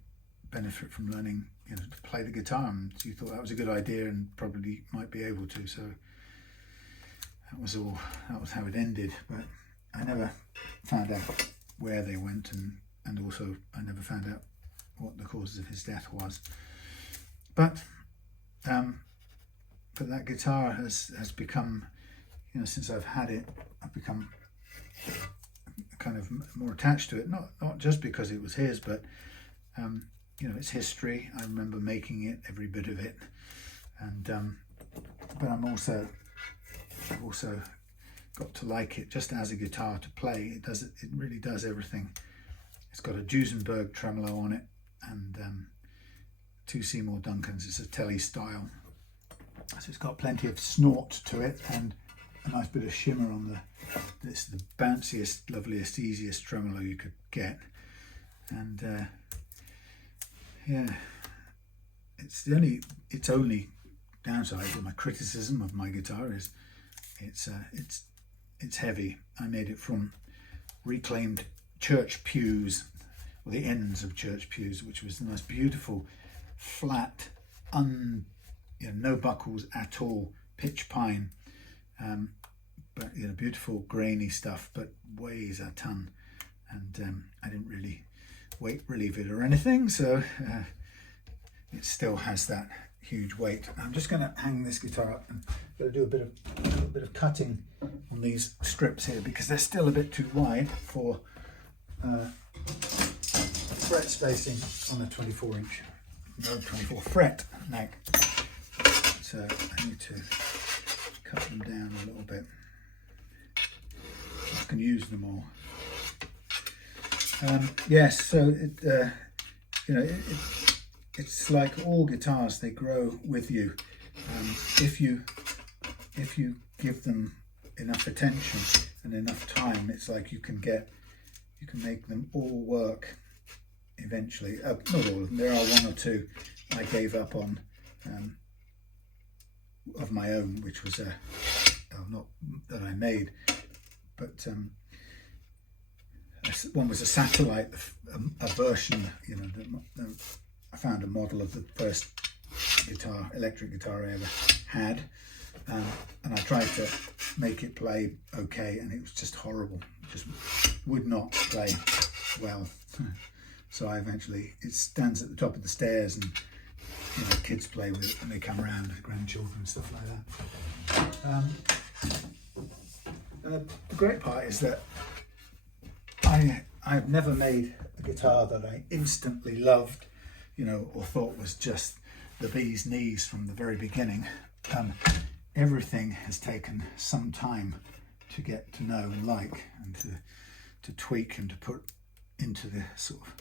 benefit from learning to play the guitar? And you thought that was a good idea and probably might be able to. So that was how it ended. But I never found out where they went, and also I never found out what the cause of his death was. But that guitar has become, since I've had it, I've become kind of more attached to it. Not just because it was his, but it's history. I remember making it, every bit of it, and but I've also got to like it just as a guitar to play. It really does everything. It's got a Duesenberg tremolo on it, and 2 Seymour Duncans. It's a telly style, so it's got plenty of snort to it, and a nice bit of shimmer on it's the bounciest, loveliest, easiest tremolo you could get. And yeah, it's only downside, or my criticism of my guitar is it's heavy. I made it from reclaimed church pews, or the ends of church pews, which was the nice, beautiful, flat, no buckles at all, pitch pine, but beautiful grainy stuff, but weighs a ton. And I didn't really weight relieve it or anything, so it still has that huge weight. I'm just going to hang this guitar up and going to do a bit of cutting on these strips here, because they're still a bit too wide for fret spacing on a 24 fret neck. So I need to cut them down a little bit. I can use them all. Yes, so it's like all guitars, they grow with you. If you give them enough attention and enough time, it's like you can make them all work eventually. Not all of them. There are 1 or 2 I gave up on of my own, which was not that I made, but one was a satellite, a version, that I found a model of the first guitar, electric guitar I ever had, and I tried to make it play okay, and it was just horrible. It just would not play well. So I eventually, it stands at the top of the stairs, and you know, kids play with it when they come around, grandchildren and stuff like that. The great part is that I've never made a guitar that I instantly loved, you know, or thought was just the bee's knees from the very beginning. Everything has taken some time to get to know and like, and to tweak and to put into the sort of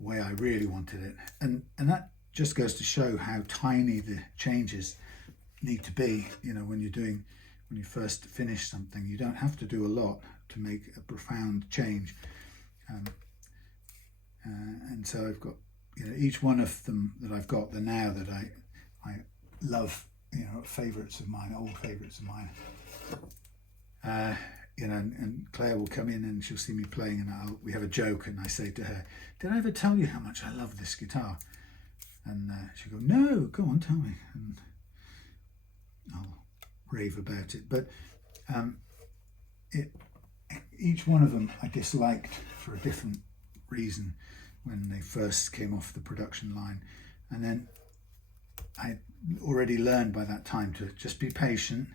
way I really wanted it. And that just goes to show how tiny the changes need to be. You know, when you first finish something, you don't have to do a lot to make a profound change. And so I've got, you know, each one of them that I've got there now that I love, you know, favourites of mine, old favourites of mine. You know, and Claire will come in and she'll see me playing, and we have a joke, and I say to her, "Did I ever tell you how much I love this guitar?" And she'll go, "No, go on, tell me." And I'll rave about it. But each one of them I disliked for a different reason when they first came off the production line, and then I already learned by that time to just be patient,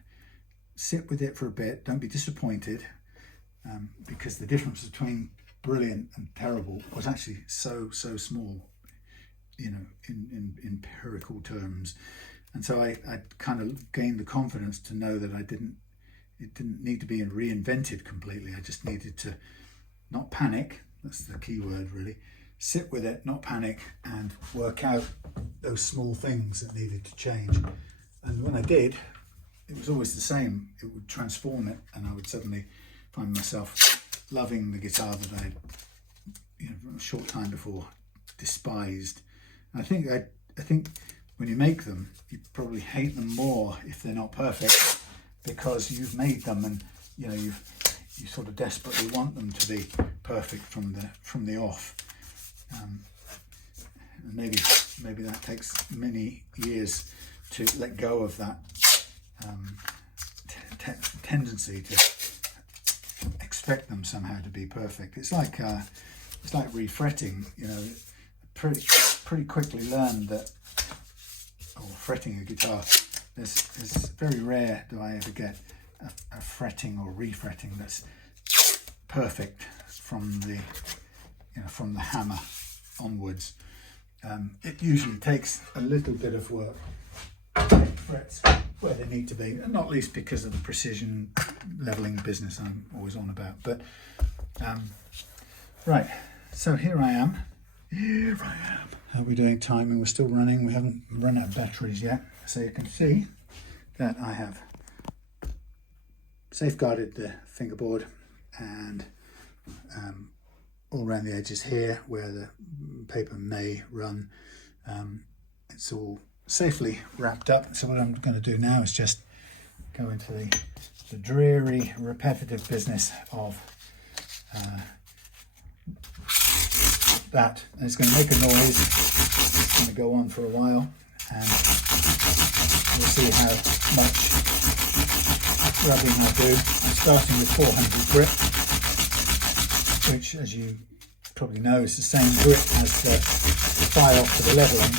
sit with it for a bit, don't be disappointed, because the difference between brilliant and terrible was actually so small, you know, in empirical terms. And so I kind of gained the confidence to know that it didn't need to be reinvented completely. I just needed to not panic. That's the key word, really. Sit with it, not panic, and work out those small things that needed to change. And when I did, it was always the same. It would transform it, and I would suddenly find myself loving the guitar that I, you know, a short time before despised. And I think when you make them, you probably hate them more if they're not perfect, because you've made them, and you know you sort of desperately want them to be perfect from the off. And maybe that takes many years to let go of that tendency to expect them somehow to be perfect. It's like refretting. You know, pretty quickly learned that, or fretting a guitar. It's very rare do I ever get a fretting or refretting that's perfect from the hammer onwards. It usually takes a little bit of work to make frets where they need to be, and not least because of the precision leveling business I'm always on about. But right, so here I am. How are we doing timing? We're still running. We haven't run out of batteries yet. So you can see that I have safeguarded the fingerboard, and all around the edges here where the paper may run, it's all safely wrapped up. So what I'm going to do now is just go into the dreary, repetitive business of that, and it's going to make a noise. It's going to go on for a while, and we'll see how much rubbing I do. I'm starting with 400 grit, which, as you probably know, is the same grit as the file for the leveling.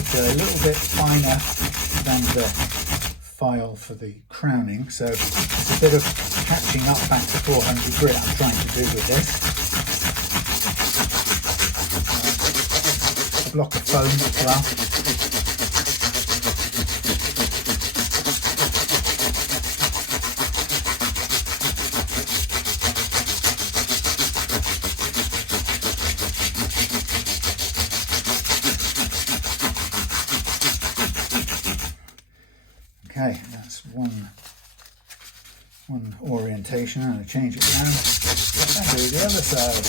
It's a little bit finer than the file for the crowning, so it's a bit of catching up back to 400 grit I'm trying to do with this. A block of foam as well. Okay, that's one orientation. I'm going to change it around and do the other side.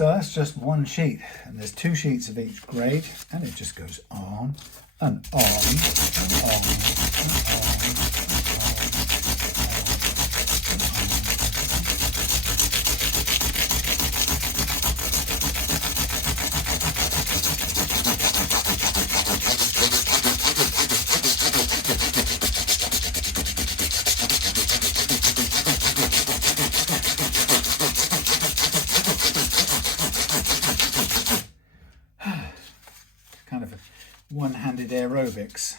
So that's just one sheet, and there's 2 sheets of each grade, and it just goes on and on and on and on and on. Kind of a one-handed aerobics.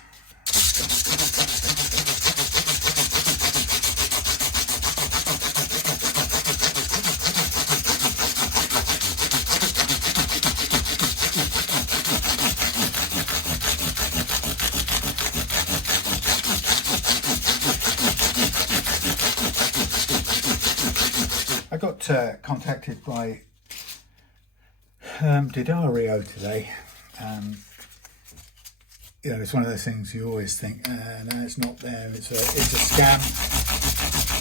I got contacted by Didario today. You know, it's one of those things you always think, no, it's not there, it's a scam.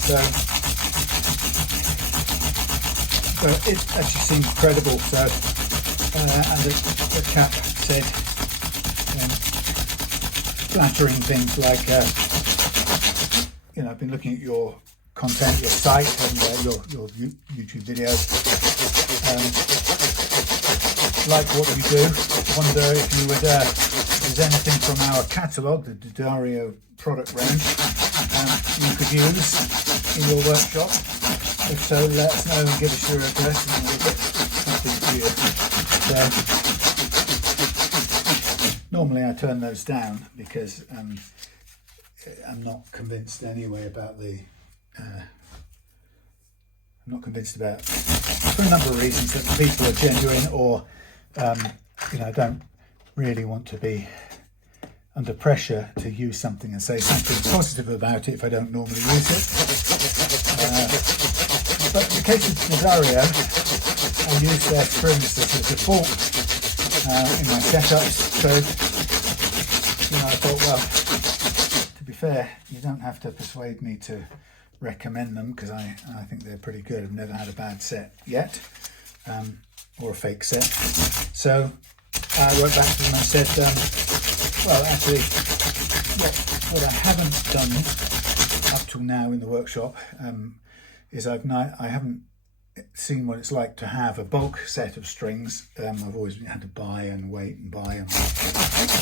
So it actually seems credible. So and the chap said flattering things like, you know, I've been looking at your content, your site, and your YouTube videos. Like what you do. Wonder if you would, if there's anything from our catalogue, the Didario product range, you could use in your workshop. If so, let us know and give us your address, and we'll get something to you. So, normally I turn those down because I'm not convinced anyway about the. I'm not convinced about, for a number of reasons, that the people are genuine, or you know, I don't really want to be under pressure to use something and say something positive about it if I don't normally use it. But in the case of Didario, I use their springs as a default in my setups. So, you know, I thought, well, to be fair, you don't have to persuade me to recommend them, because I think they're pretty good. I've never had a bad set yet, or a fake set. So I wrote back to them and said, well, actually, what I haven't done up till now in the workshop is I haven't seen what it's like to have a bulk set of strings. I've always had to buy and wait and buy and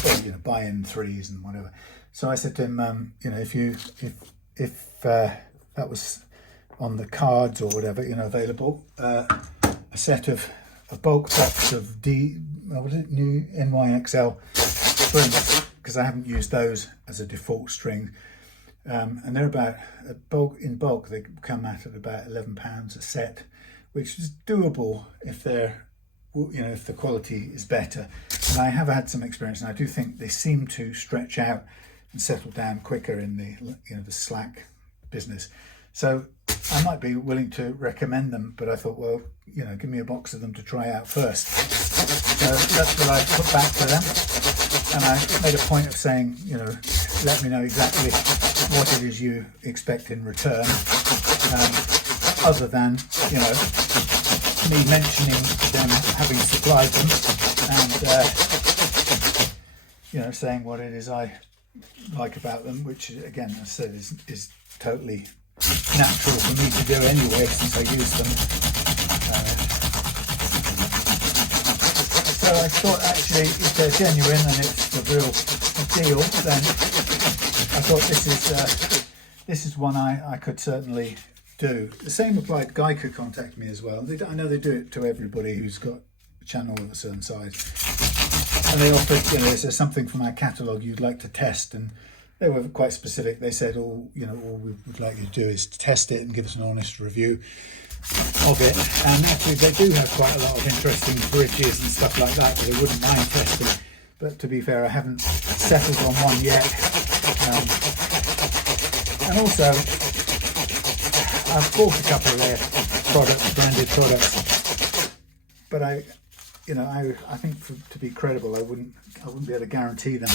well, you know, buy in threes and whatever. So I said to him, you know, if that was on the cards or whatever, you know, available, a set of a bulk box of new NYXL springs, because I haven't used those as a default string, and they're about in bulk they come out at about £11 a set, which is doable if they're, you know, if the quality is better. And I have had some experience, and I do think they seem to stretch out and settle down quicker in the, you know, the slack business. So I might be willing to recommend them, but I thought, well, you know, give me a box of them to try out first. So that's what I put back to them, and I made a point of saying, you know, let me know exactly what it is you expect in return, other than, you know, me mentioning them having supplied them, and you know, saying what it is I like about them, which again, as I said, is totally natural for me to do anyway, since I use them. So I thought, actually, if they're genuine and it's the real deal, then I thought this is one I could certainly do. The same applied. Guy could contact me as well. I know they do it to everybody who's got a channel of a certain size, and they offered, you know, is there something from our catalogue you'd like to test? And they were quite specific. They said, all we would like you to do is to test it and give us an honest review of it. And actually they do have quite a lot of interesting bridges and stuff like that they wouldn't mind testing. But to be fair, I haven't settled on one yet. And also, I've bought a couple of their products, branded products, but I think to be credible, I wouldn't be able to guarantee them a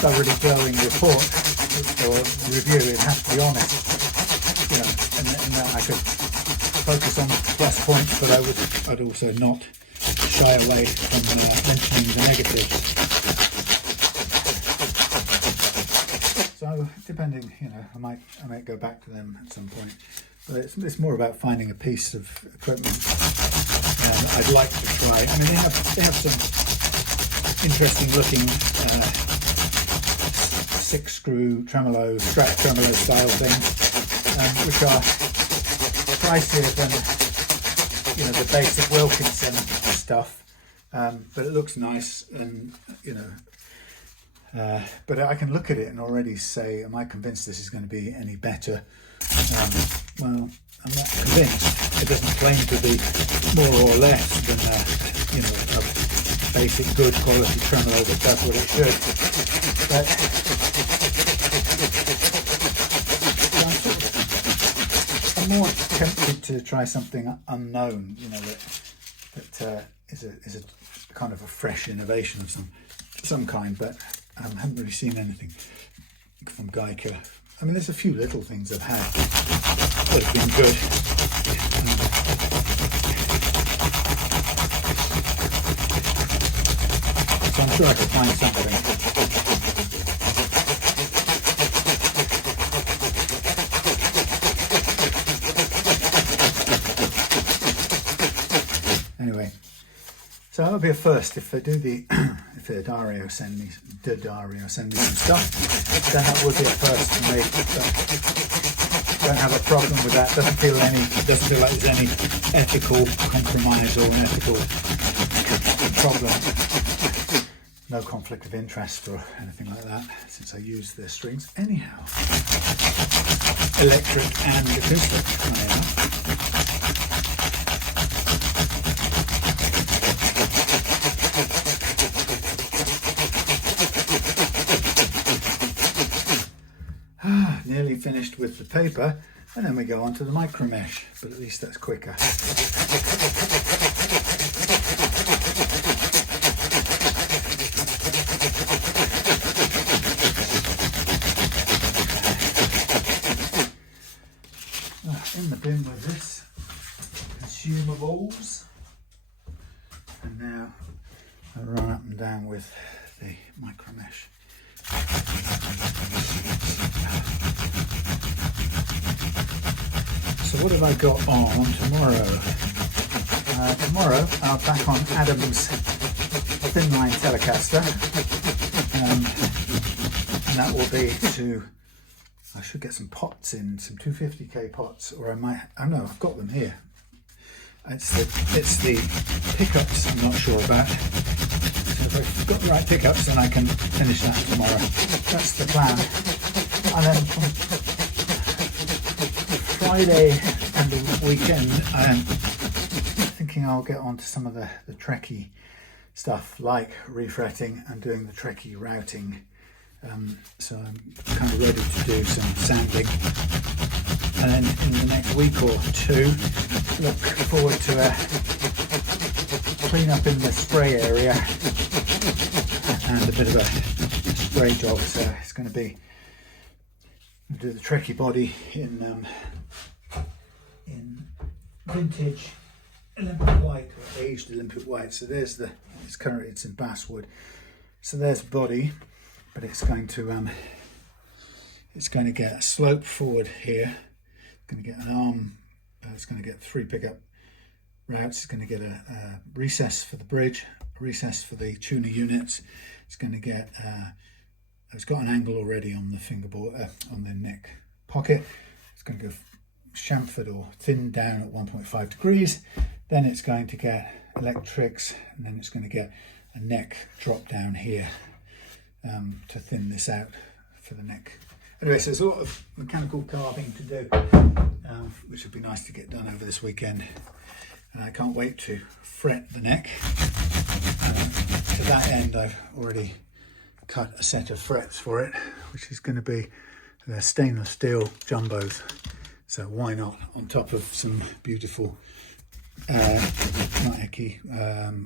thoroughly glowing report or review. It has to be honest, you know, and I could, if focus on plus points, but I'd also not shy away from mentioning the negatives. So depending, you know, I might go back to them at some point. But it's more about finding a piece of equipment I'd like to try. I mean, they have some interesting looking 6-screw tremolo, strap tremolo style things, which are pricier than, you know, the basic Wilkinson stuff. But it looks nice, and you know, but I can look at it and already say, am I convinced this is going to be any better? Well, I'm not convinced. It doesn't claim to be more or less than you know, a basic good quality tremolo that does what it should. But I'm more tempted to try something unknown, you know, that is a kind of a fresh innovation of some kind. But I haven't really seen anything from Geico. I mean, there's a few little things I've had that have been good. So I'm sure I could find something. Anyway, so that'll be a first if they do if Dario send me some stuff, then that would be a first for me. But don't have a problem with that. Doesn't feel like there's any ethical compromise or an ethical problem. No conflict of interest or anything like that, since I use the strings anyhow. Electric and acoustic. Nearly finished with the paper, and then we go on to the micro mesh, but at least that's quicker. In the bin with this, consumables, and now I run up and down with the micro mesh. So what have I got on tomorrow? Tomorrow I'll back on Adam's thin line Telecaster, and that will be I should get some pots in, some 250k pots, or I know I've got them here. It's the pickups I'm not sure about. So if I've got the right pickups, then I can finish that tomorrow. That's the plan. And then Friday and the weekend, I'm thinking I'll get on to some of the Trekkie stuff, like refretting and doing the Trekkie routing. So I'm kind of ready to do some sanding. And then in the next week or two, look forward to clean up in the spray area and a bit of a spray job. So it's going to be do the Trekkie body in vintage Olympic white, or aged Olympic white. So there's it's in basswood. So there's body, but it's going to get a slope forward here. It's going to get an arm. It's going to get 3 pickup routes. It's going to get a recess for the bridge, a recess for the tuner units. It's going to get it's got an angle already on the fingerboard, on the neck pocket. It's going to go chamfered or thinned down at 1.5 degrees. Then it's going to get electrics, and then it's going to get a neck drop down here to thin this out for the neck. Anyway, so there's a lot of mechanical carving to do, which would be nice to get done over this weekend. And I can't wait to fret the neck. To that end, I've already cut a set of frets for it, which is going to be stainless steel jumbos. So why not, on top of some beautiful not eki,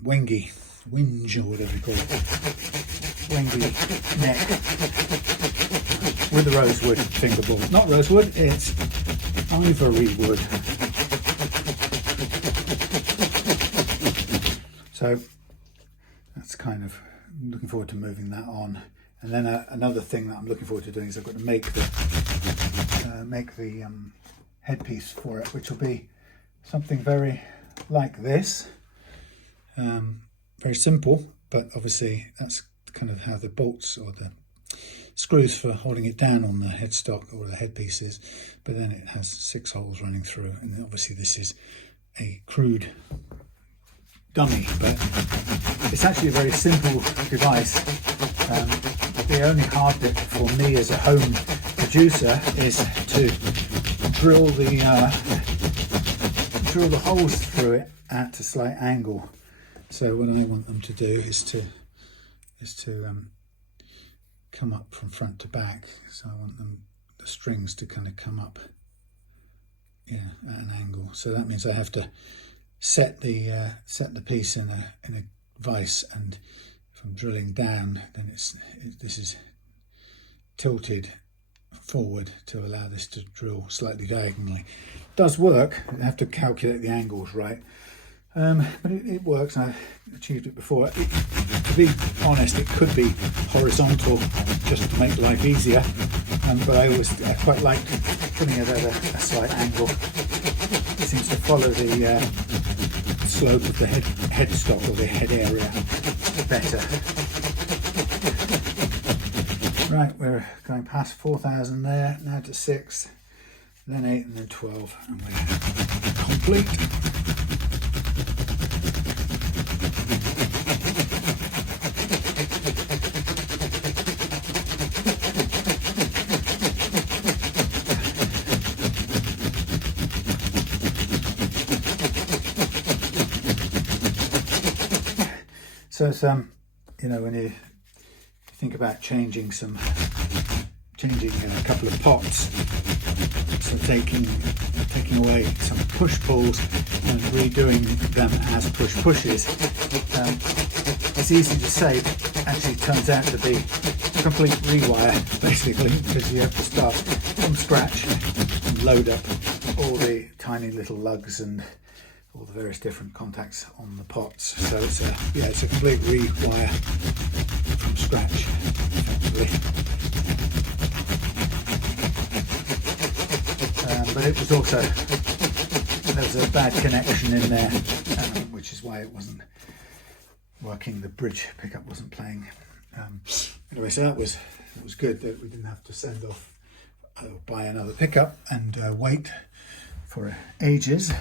whinge or whatever you call it, wingy neck with a rosewood fingerboard. Not rosewood, it's ivory wood. So that's kind of, I'm looking forward to moving that on. And then another thing that I'm looking forward to doing is I've got to make the headpiece for it, which will be something very like this. Very simple, but obviously that's kind of how the bolts or the screws for holding it down on the headstock or the headpiece is. But then it has 6 holes running through, and obviously this is a crude dummy, but it's actually a very simple device. The only hard bit for me as a home producer is to drill the holes through it at a slight angle. So what I want them to do is to come up from front to back. So I want the strings to kind of come up, at an angle. So that means I have to set the piece in a vise, and if I'm drilling down, then this is tilted forward to allow this to drill slightly diagonally. It does work. I have to calculate the angles right, but it works. I've achieved it before. To be honest, it could be horizontal just to make life easier, but I always quite liked putting it at a slight angle. It seems to follow the slope of the headstock or the head area better. Right, we're going past 4,000 there, now to 6, then 8, and then 12, and we're complete. So it's, when you think about changing a couple of pots, so taking away some push pulls and redoing them as push pushes, it's easy to say, but actually it turns out to be a complete rewire basically, because you have to start from scratch and load up all the tiny little lugs and all the various different contacts on the pots. So it's a complete rewire from scratch, effectively. But it was also, there was a bad connection in there, which is why it wasn't working. The bridge pickup wasn't playing. Anyway, so that was good that we didn't have to send off buy another pickup and wait for ages.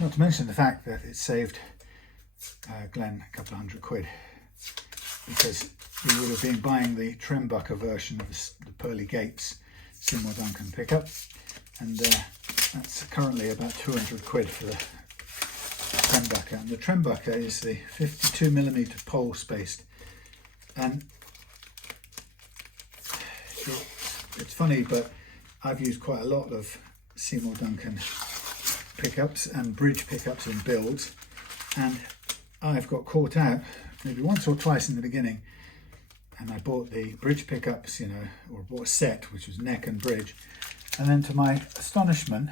Not to mention the fact that it saved Glenn a couple of £100, because we would have been buying the Trembucker version of the Pearly Gates Seymour Duncan pickup, and that's currently about £200 for the Trembucker. And the Trembucker is the 52mm pole spaced, and it's funny, but I've used quite a lot of Seymour Duncan pickups and bridge pickups in builds, and I've got caught out maybe once or twice in the beginning, and I bought the bridge pickups, or bought a set which was neck and bridge, and then to my astonishment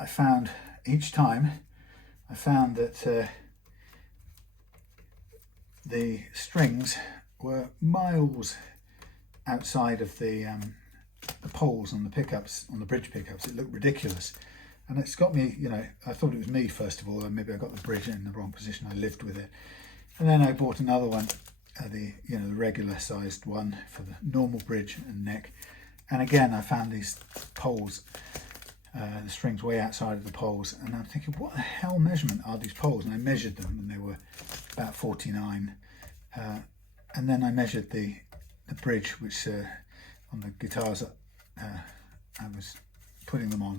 I found that the strings were miles outside of the poles on the pickups, on the bridge pickups. It looked ridiculous. And it's got me, I thought it was me first of all, and maybe I got the bridge in the wrong position. I lived with it. And then I bought another one, the regular sized one for the normal bridge and neck. And again, I found these poles, the strings way outside of the poles. And I'm thinking, what the hell measurement are these poles? And I measured them, and they were about 49. And then I measured the bridge, which on the guitars that I was putting them on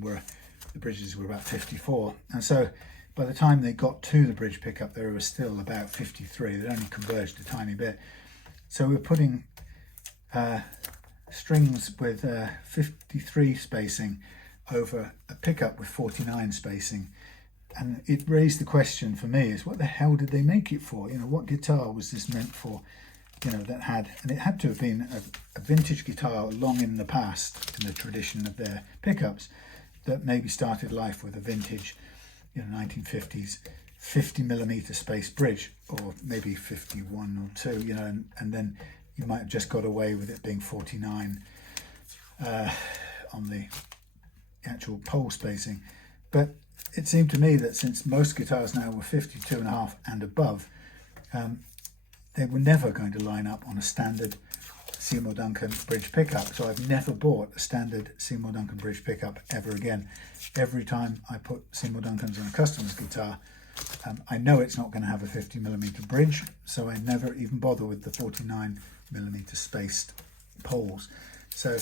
the bridges were about 54, and so by the time they got to the bridge pickup, they were still about 53. They'd only converged a tiny bit. So we're putting strings with 53 spacing over a pickup with 49 spacing, and it raised the question for me is, what the hell did they make it for? What guitar was this meant for? That had, and it had to have been a vintage guitar long in the past in the tradition of their pickups, that maybe started life with a vintage, 1950s 50mm spaced bridge, or maybe 51 or 2, you know, and then you might have just got away with it being 49 on the actual pole spacing. But it seemed to me that since most guitars now were 52.5 and above, they were never going to line up on a standard Seymour Duncan bridge pickup. So I've never bought a standard Seymour Duncan bridge pickup ever again. Every time I put Seymour Duncans on a customer's guitar, I know it's not going to have a 50mm bridge, so I never even bother with the 49mm spaced poles. So,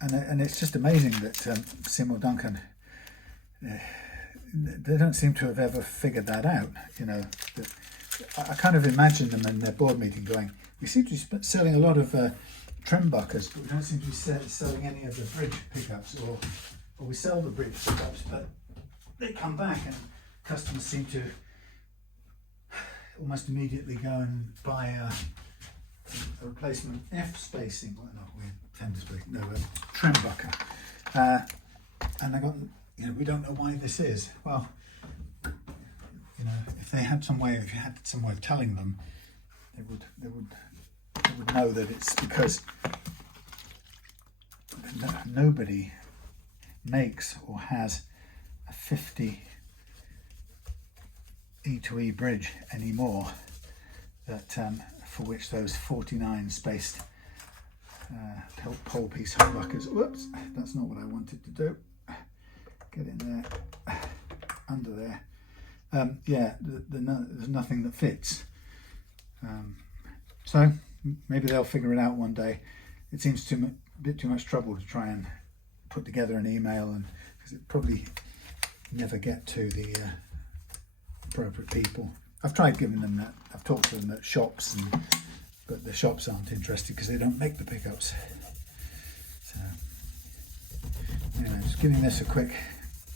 and it's just amazing that Seymour Duncan, they don't seem to have ever figured that out. You know, I kind of imagine them in their board meeting going, we seem to be selling a lot of trembuckers, but we don't seem to be selling any of the bridge pickups, or we sell the bridge pickups, but they come back and customers seem to almost immediately go and buy a replacement F spacing, well, not weird, tender spacing, no, trembucker. And I got, you know, we don't know why this is. Well, you know, if they had some way, if you had some way of telling them, they would know that it's because nobody makes or has a 50 E to E bridge anymore that for which those 49 spaced pole piece humbuckers. Whoops, that's not what I wanted to do. Get in there, under there. Yeah, there's nothing that fits. So maybe they'll figure it out one day. It seems a bit too much trouble to try and put together an email, and because it probably never get to the appropriate people. I've tried giving them that. I've talked to them at shops, but the shops aren't interested because they don't make the pickups. So anyway, just giving this a quick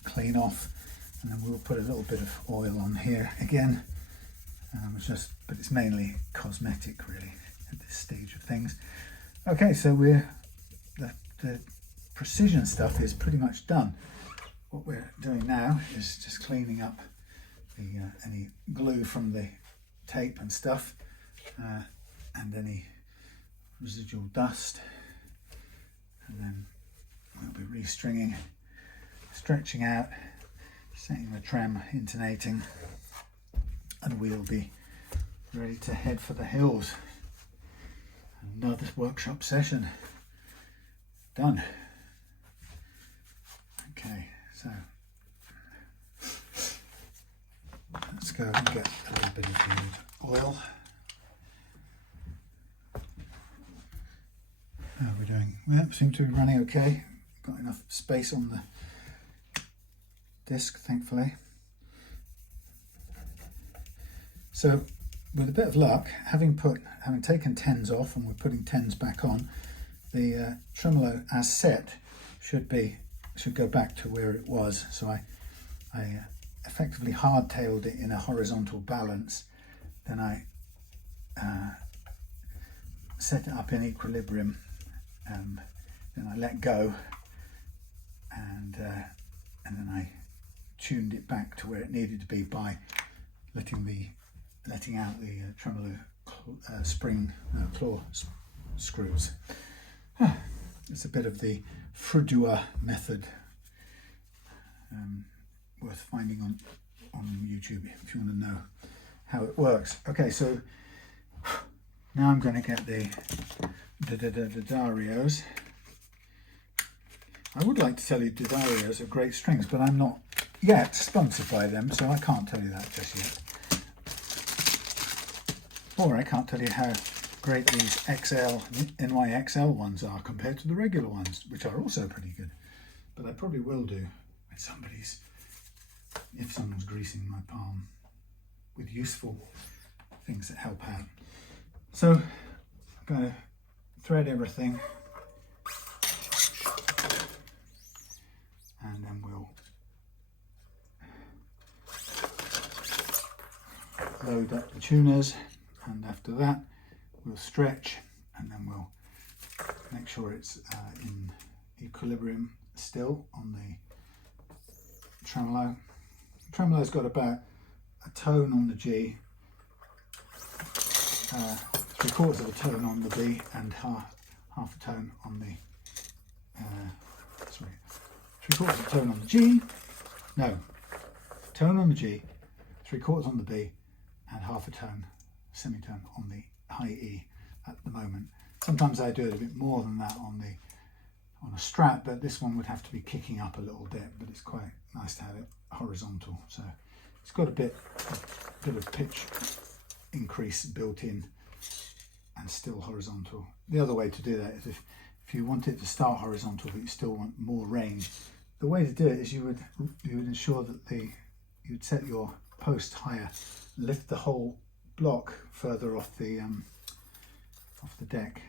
clean off, and then we'll put a little bit of oil on here again. But it's mainly cosmetic really at this stage of things. Okay, so the precision stuff is pretty much done. What we're doing now is just cleaning up any glue from the tape and stuff, and any residual dust, and then we'll be restringing, stretching out, setting the trem, intonating, and we'll be ready to head for the hills. Another workshop session done. Okay, so let's go and get a little bit of the oil. How are we doing? Well, seem to be running okay. Got enough space on the disc, thankfully. So with a bit of luck, having taken 10s off and we're putting 10s back on, the tremolo as set should go back to where it was. So I effectively hardtailed it in a horizontal balance. Then I set it up in equilibrium. Then I let go, and then I tuned it back to where it needed to be by letting out the tremolo claw screws. It's a bit of the Frudua method, worth finding on YouTube if you want to know how it works. Okay, so now I'm going to get the Darios. I would like to tell you Darios are great strings, but I'm not yet sponsored by them, so I can't tell you that just yet. Or I can't tell you how great these NYXL ones are compared to the regular ones, which are also pretty good. But I probably will do with if someone's greasing my palm with useful things that help out. So I'm going to thread everything, and then we'll load up the tuners, and after that we'll stretch, and then we'll make sure it's in equilibrium still on the tremolo. The tremolo's got about a tone on the G, 3/4 of a tone on the B, and half a tone on the, 3/4 of a tone on the G, no, tone on the G, 3/4 on the B, and half a tone, semitone on the high E at the moment. Sometimes I do it a bit more than that on a Strat, but this one would have to be kicking up a little bit, but it's quite nice to have it horizontal. So it's got a bit of pitch increase built in and still horizontal. The other way to do that is if you want it to start horizontal but you still want more range, the way to do it is you would ensure that you'd set your post higher, lift the whole block further off the deck.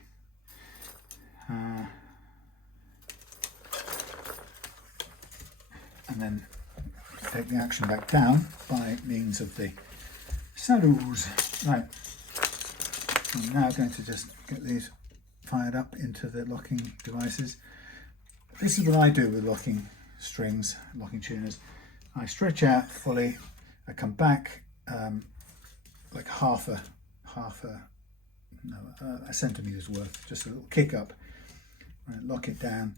And then take the action back down by means of the saddles. Right, I'm now going to just get these fired up into the locking devices. This is what I do with locking strings, locking tuners. I stretch out fully, I come back like a centimetre's worth, just a little kick up, right, lock it down,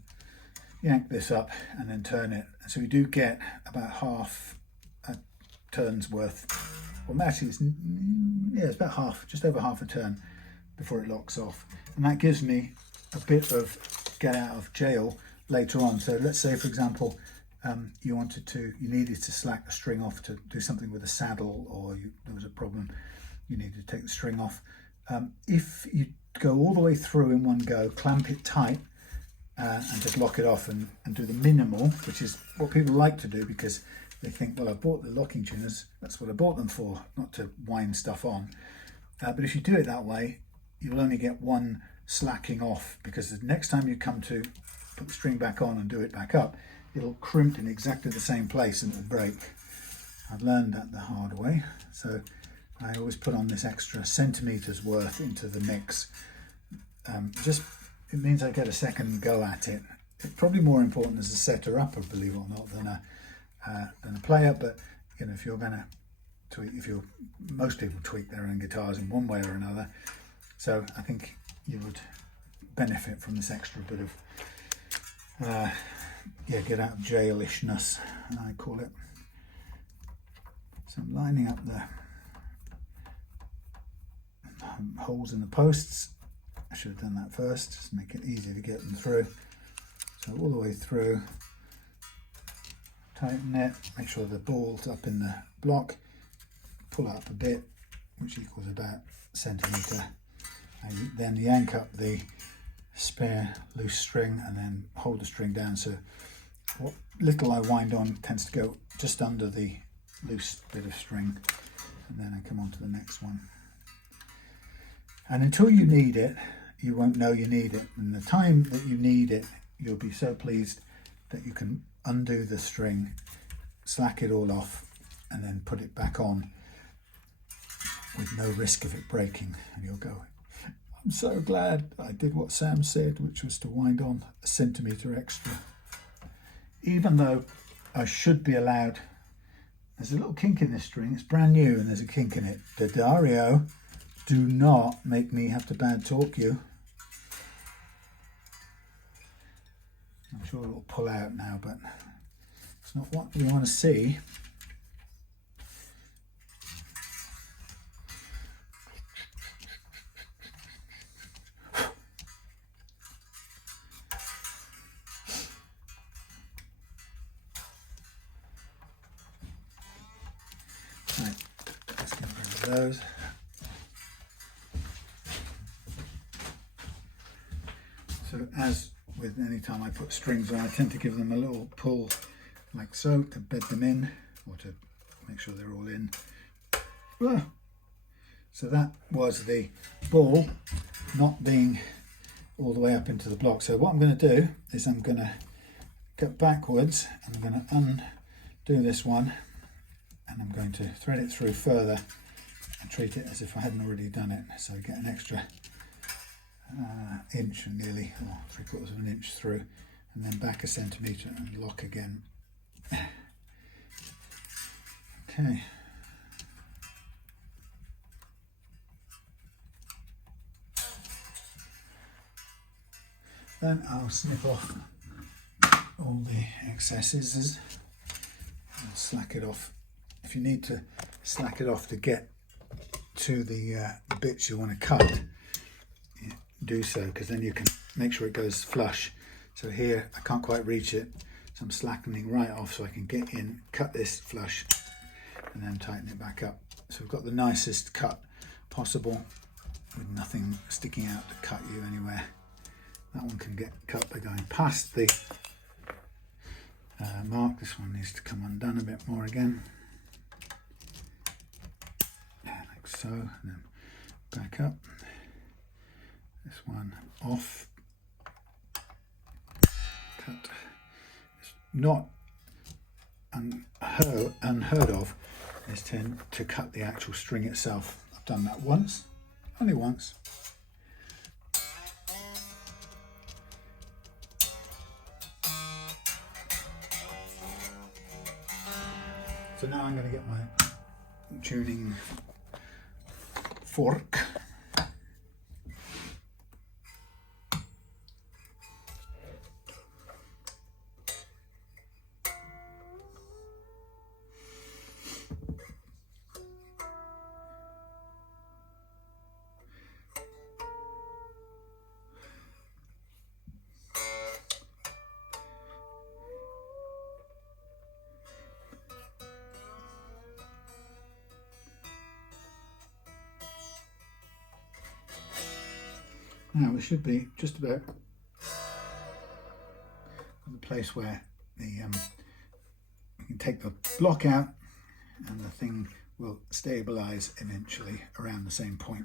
yank this up and then turn it. So we do get about half a turn's worth, well actually it's about half, just over half a turn before it locks off. And that gives me a bit of get out of jail later on. So let's say for example, you needed to slack the string off to do something with a saddle, or there was a problem, you needed to take the string off. If you go all the way through in one go, clamp it tight, and just lock it off and do the minimal, which is what people like to do because they think, well, I bought the locking tuners, that's what I bought them for, not to wind stuff on. But if you do it that way, you'll only get one slacking off, because the next time you come to put the string back on and do it back up, it'll crimp in exactly the same place and it'll break. I've learned that the hard way, so I always put on this extra centimeters worth into the mix. It means I get a second go at it. It's probably more important as a setter upper, believe it or not, than a player. But you know, if you're going to tweak, most people tweak their own guitars in one way or another. So I think you would benefit from this extra bit of get out of jailishness, I call it. So I'm lining up the holes in the posts. I should have done that first, just to make it easy to get them through. So all the way through, tighten it, make sure the ball's up in the block, pull it up a bit, which equals about a centimetre, and then yank up the spare loose string and then hold the string down, so what little I wind on tends to go just under the loose bit of string, and then I come on to the next one. And until you need it, you won't know you need it. And the time that you need it, you'll be so pleased that you can undo the string, slack it all off, and then put it back on with no risk of it breaking. And you'll go, I'm so glad I did what Sam said, which was to wind on a centimetre extra. Even though I should be allowed, there's a little kink in this string, it's brand new and there's a kink in it. Dario, do not make me have to bad talk you. I'm sure it'll pull out now, but it's not what we want to see. Right, let's get rid of those. So as with any time I put strings on, I tend to give them a little pull like so to bed them in, or to make sure they're all in. So that was the ball not being all the way up into the block. So what I'm going to do is I'm going to get backwards and I'm going to undo this one, and I'm going to thread it through further and treat it as if I hadn't already done it. So I get an extra inch nearly, or 3/4 of an inch through, and then back a centimetre and lock again. Okay, Then I'll snip off all the excesses and slack it off. If you need to slack it off to get to the bits you want to cut, do so, because then you can make sure it goes flush. So here I can't quite reach it, so I'm slackening right off so I can get in, cut this flush, and then tighten it back up. So we've got the nicest cut possible with nothing sticking out to cut you anywhere. That one can get cut by going past the mark. This one needs to come undone a bit more again, like so, and then back up. This one off, cut. It's not unheard of is to cut the actual string itself. I've done that once, only once. So now I'm going to get my tuning fork. Now we should be just about the place where the you can take the block out and the thing will stabilize eventually around the same point.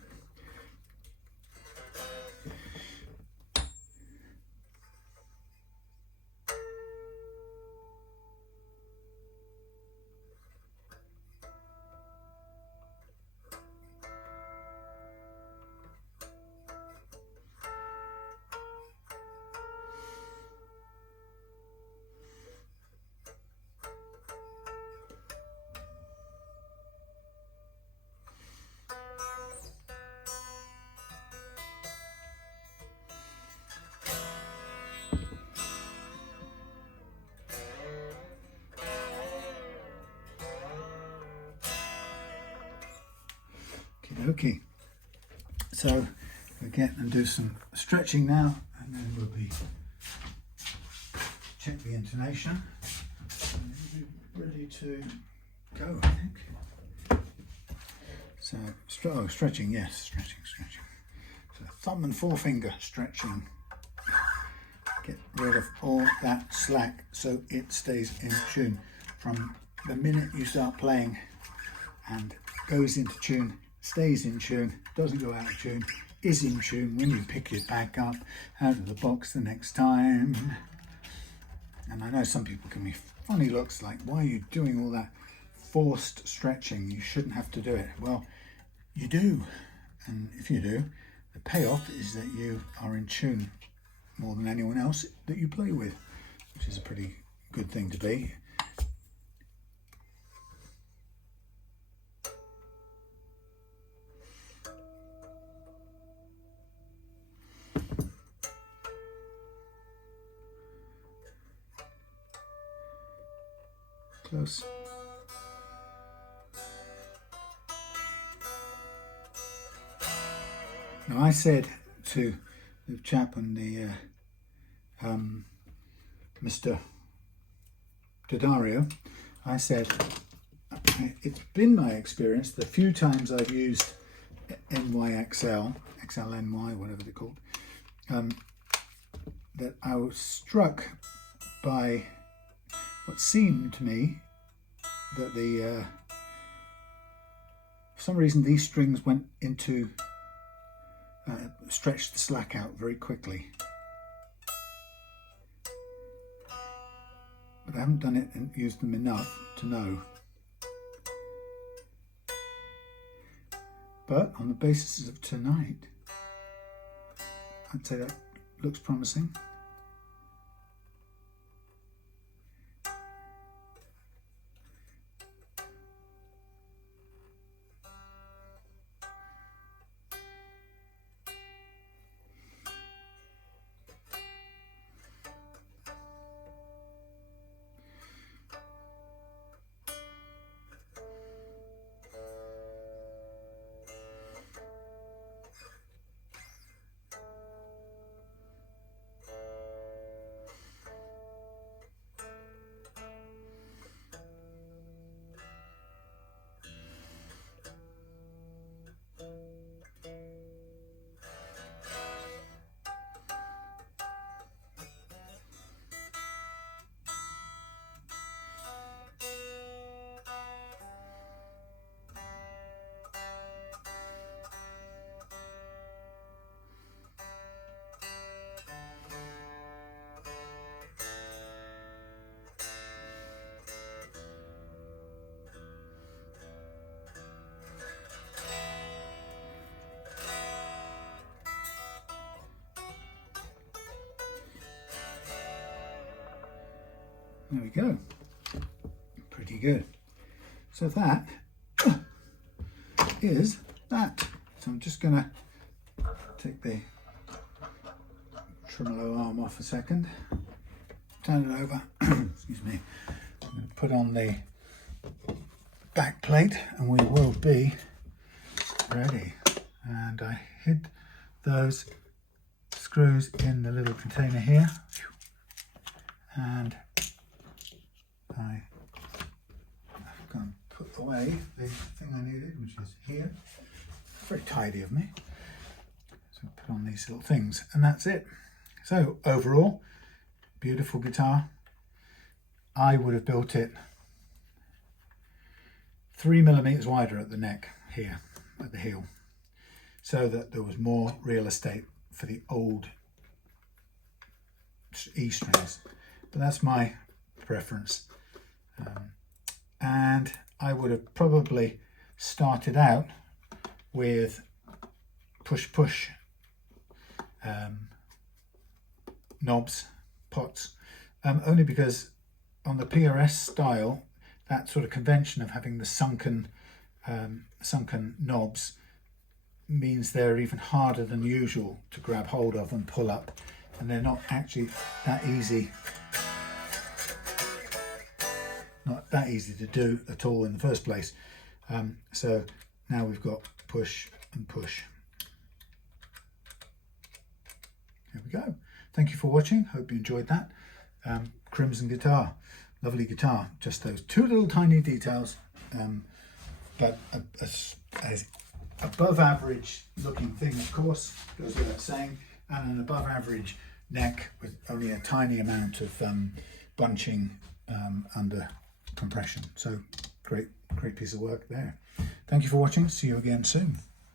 Okay, so we'll get and do some stretching now, and then we'll be check the intonation and we'll be ready to go, I think. So stretching, yes, stretching. So thumb and forefinger stretching. Get rid of all that slack so it stays in tune from the minute you start playing and goes into tune. Stays in tune, doesn't go out of tune, is in tune when you pick it back up out of the box the next time. And I know some people can be funny looks like, why are you doing all that forced stretching? You shouldn't have to do it. Well, you do. And if you do, the payoff is that you are in tune more than anyone else that you play with, which is a pretty good thing to be. Close. Now I said to the chap on the Mr. Daddario, I said it's been my experience the few times I've used NYXL, XLNY, whatever they're called, that I was struck by what seemed to me that the for some reason these strings went into stretched the slack out very quickly, but I haven't done it and used them enough to know. But on the basis of tonight, I'd say that looks promising. There we go. Pretty good. So that is that. So I'm just going to take the tremolo arm off a second, turn it over, excuse me, I'm going to put on the back plate and we will be ready. And I hid those screws in the little container here, and I've gone put away the thing I needed, which is here. Very tidy of me. So put on these little things, and that's it. So overall, beautiful guitar. I would have built it 3mm wider at the neck here, at the heel, so that there was more real estate for the old E strings. But that's my preference. And I would have probably started out with push knobs, pots, only because on the PRS style, that sort of convention of having the sunken knobs means they're even harder than usual to grab hold of and pull up, and they're not actually that easy to do at all in the first place. So now we've got push and push. Here we go. Thank you for watching. Hope you enjoyed that. Crimson guitar, lovely guitar. Just those two little tiny details, but as above average looking thing, of course, goes without saying, and an above average neck with only a tiny amount of bunching under compression. So great piece of work there. Thank you for watching. See you again soon.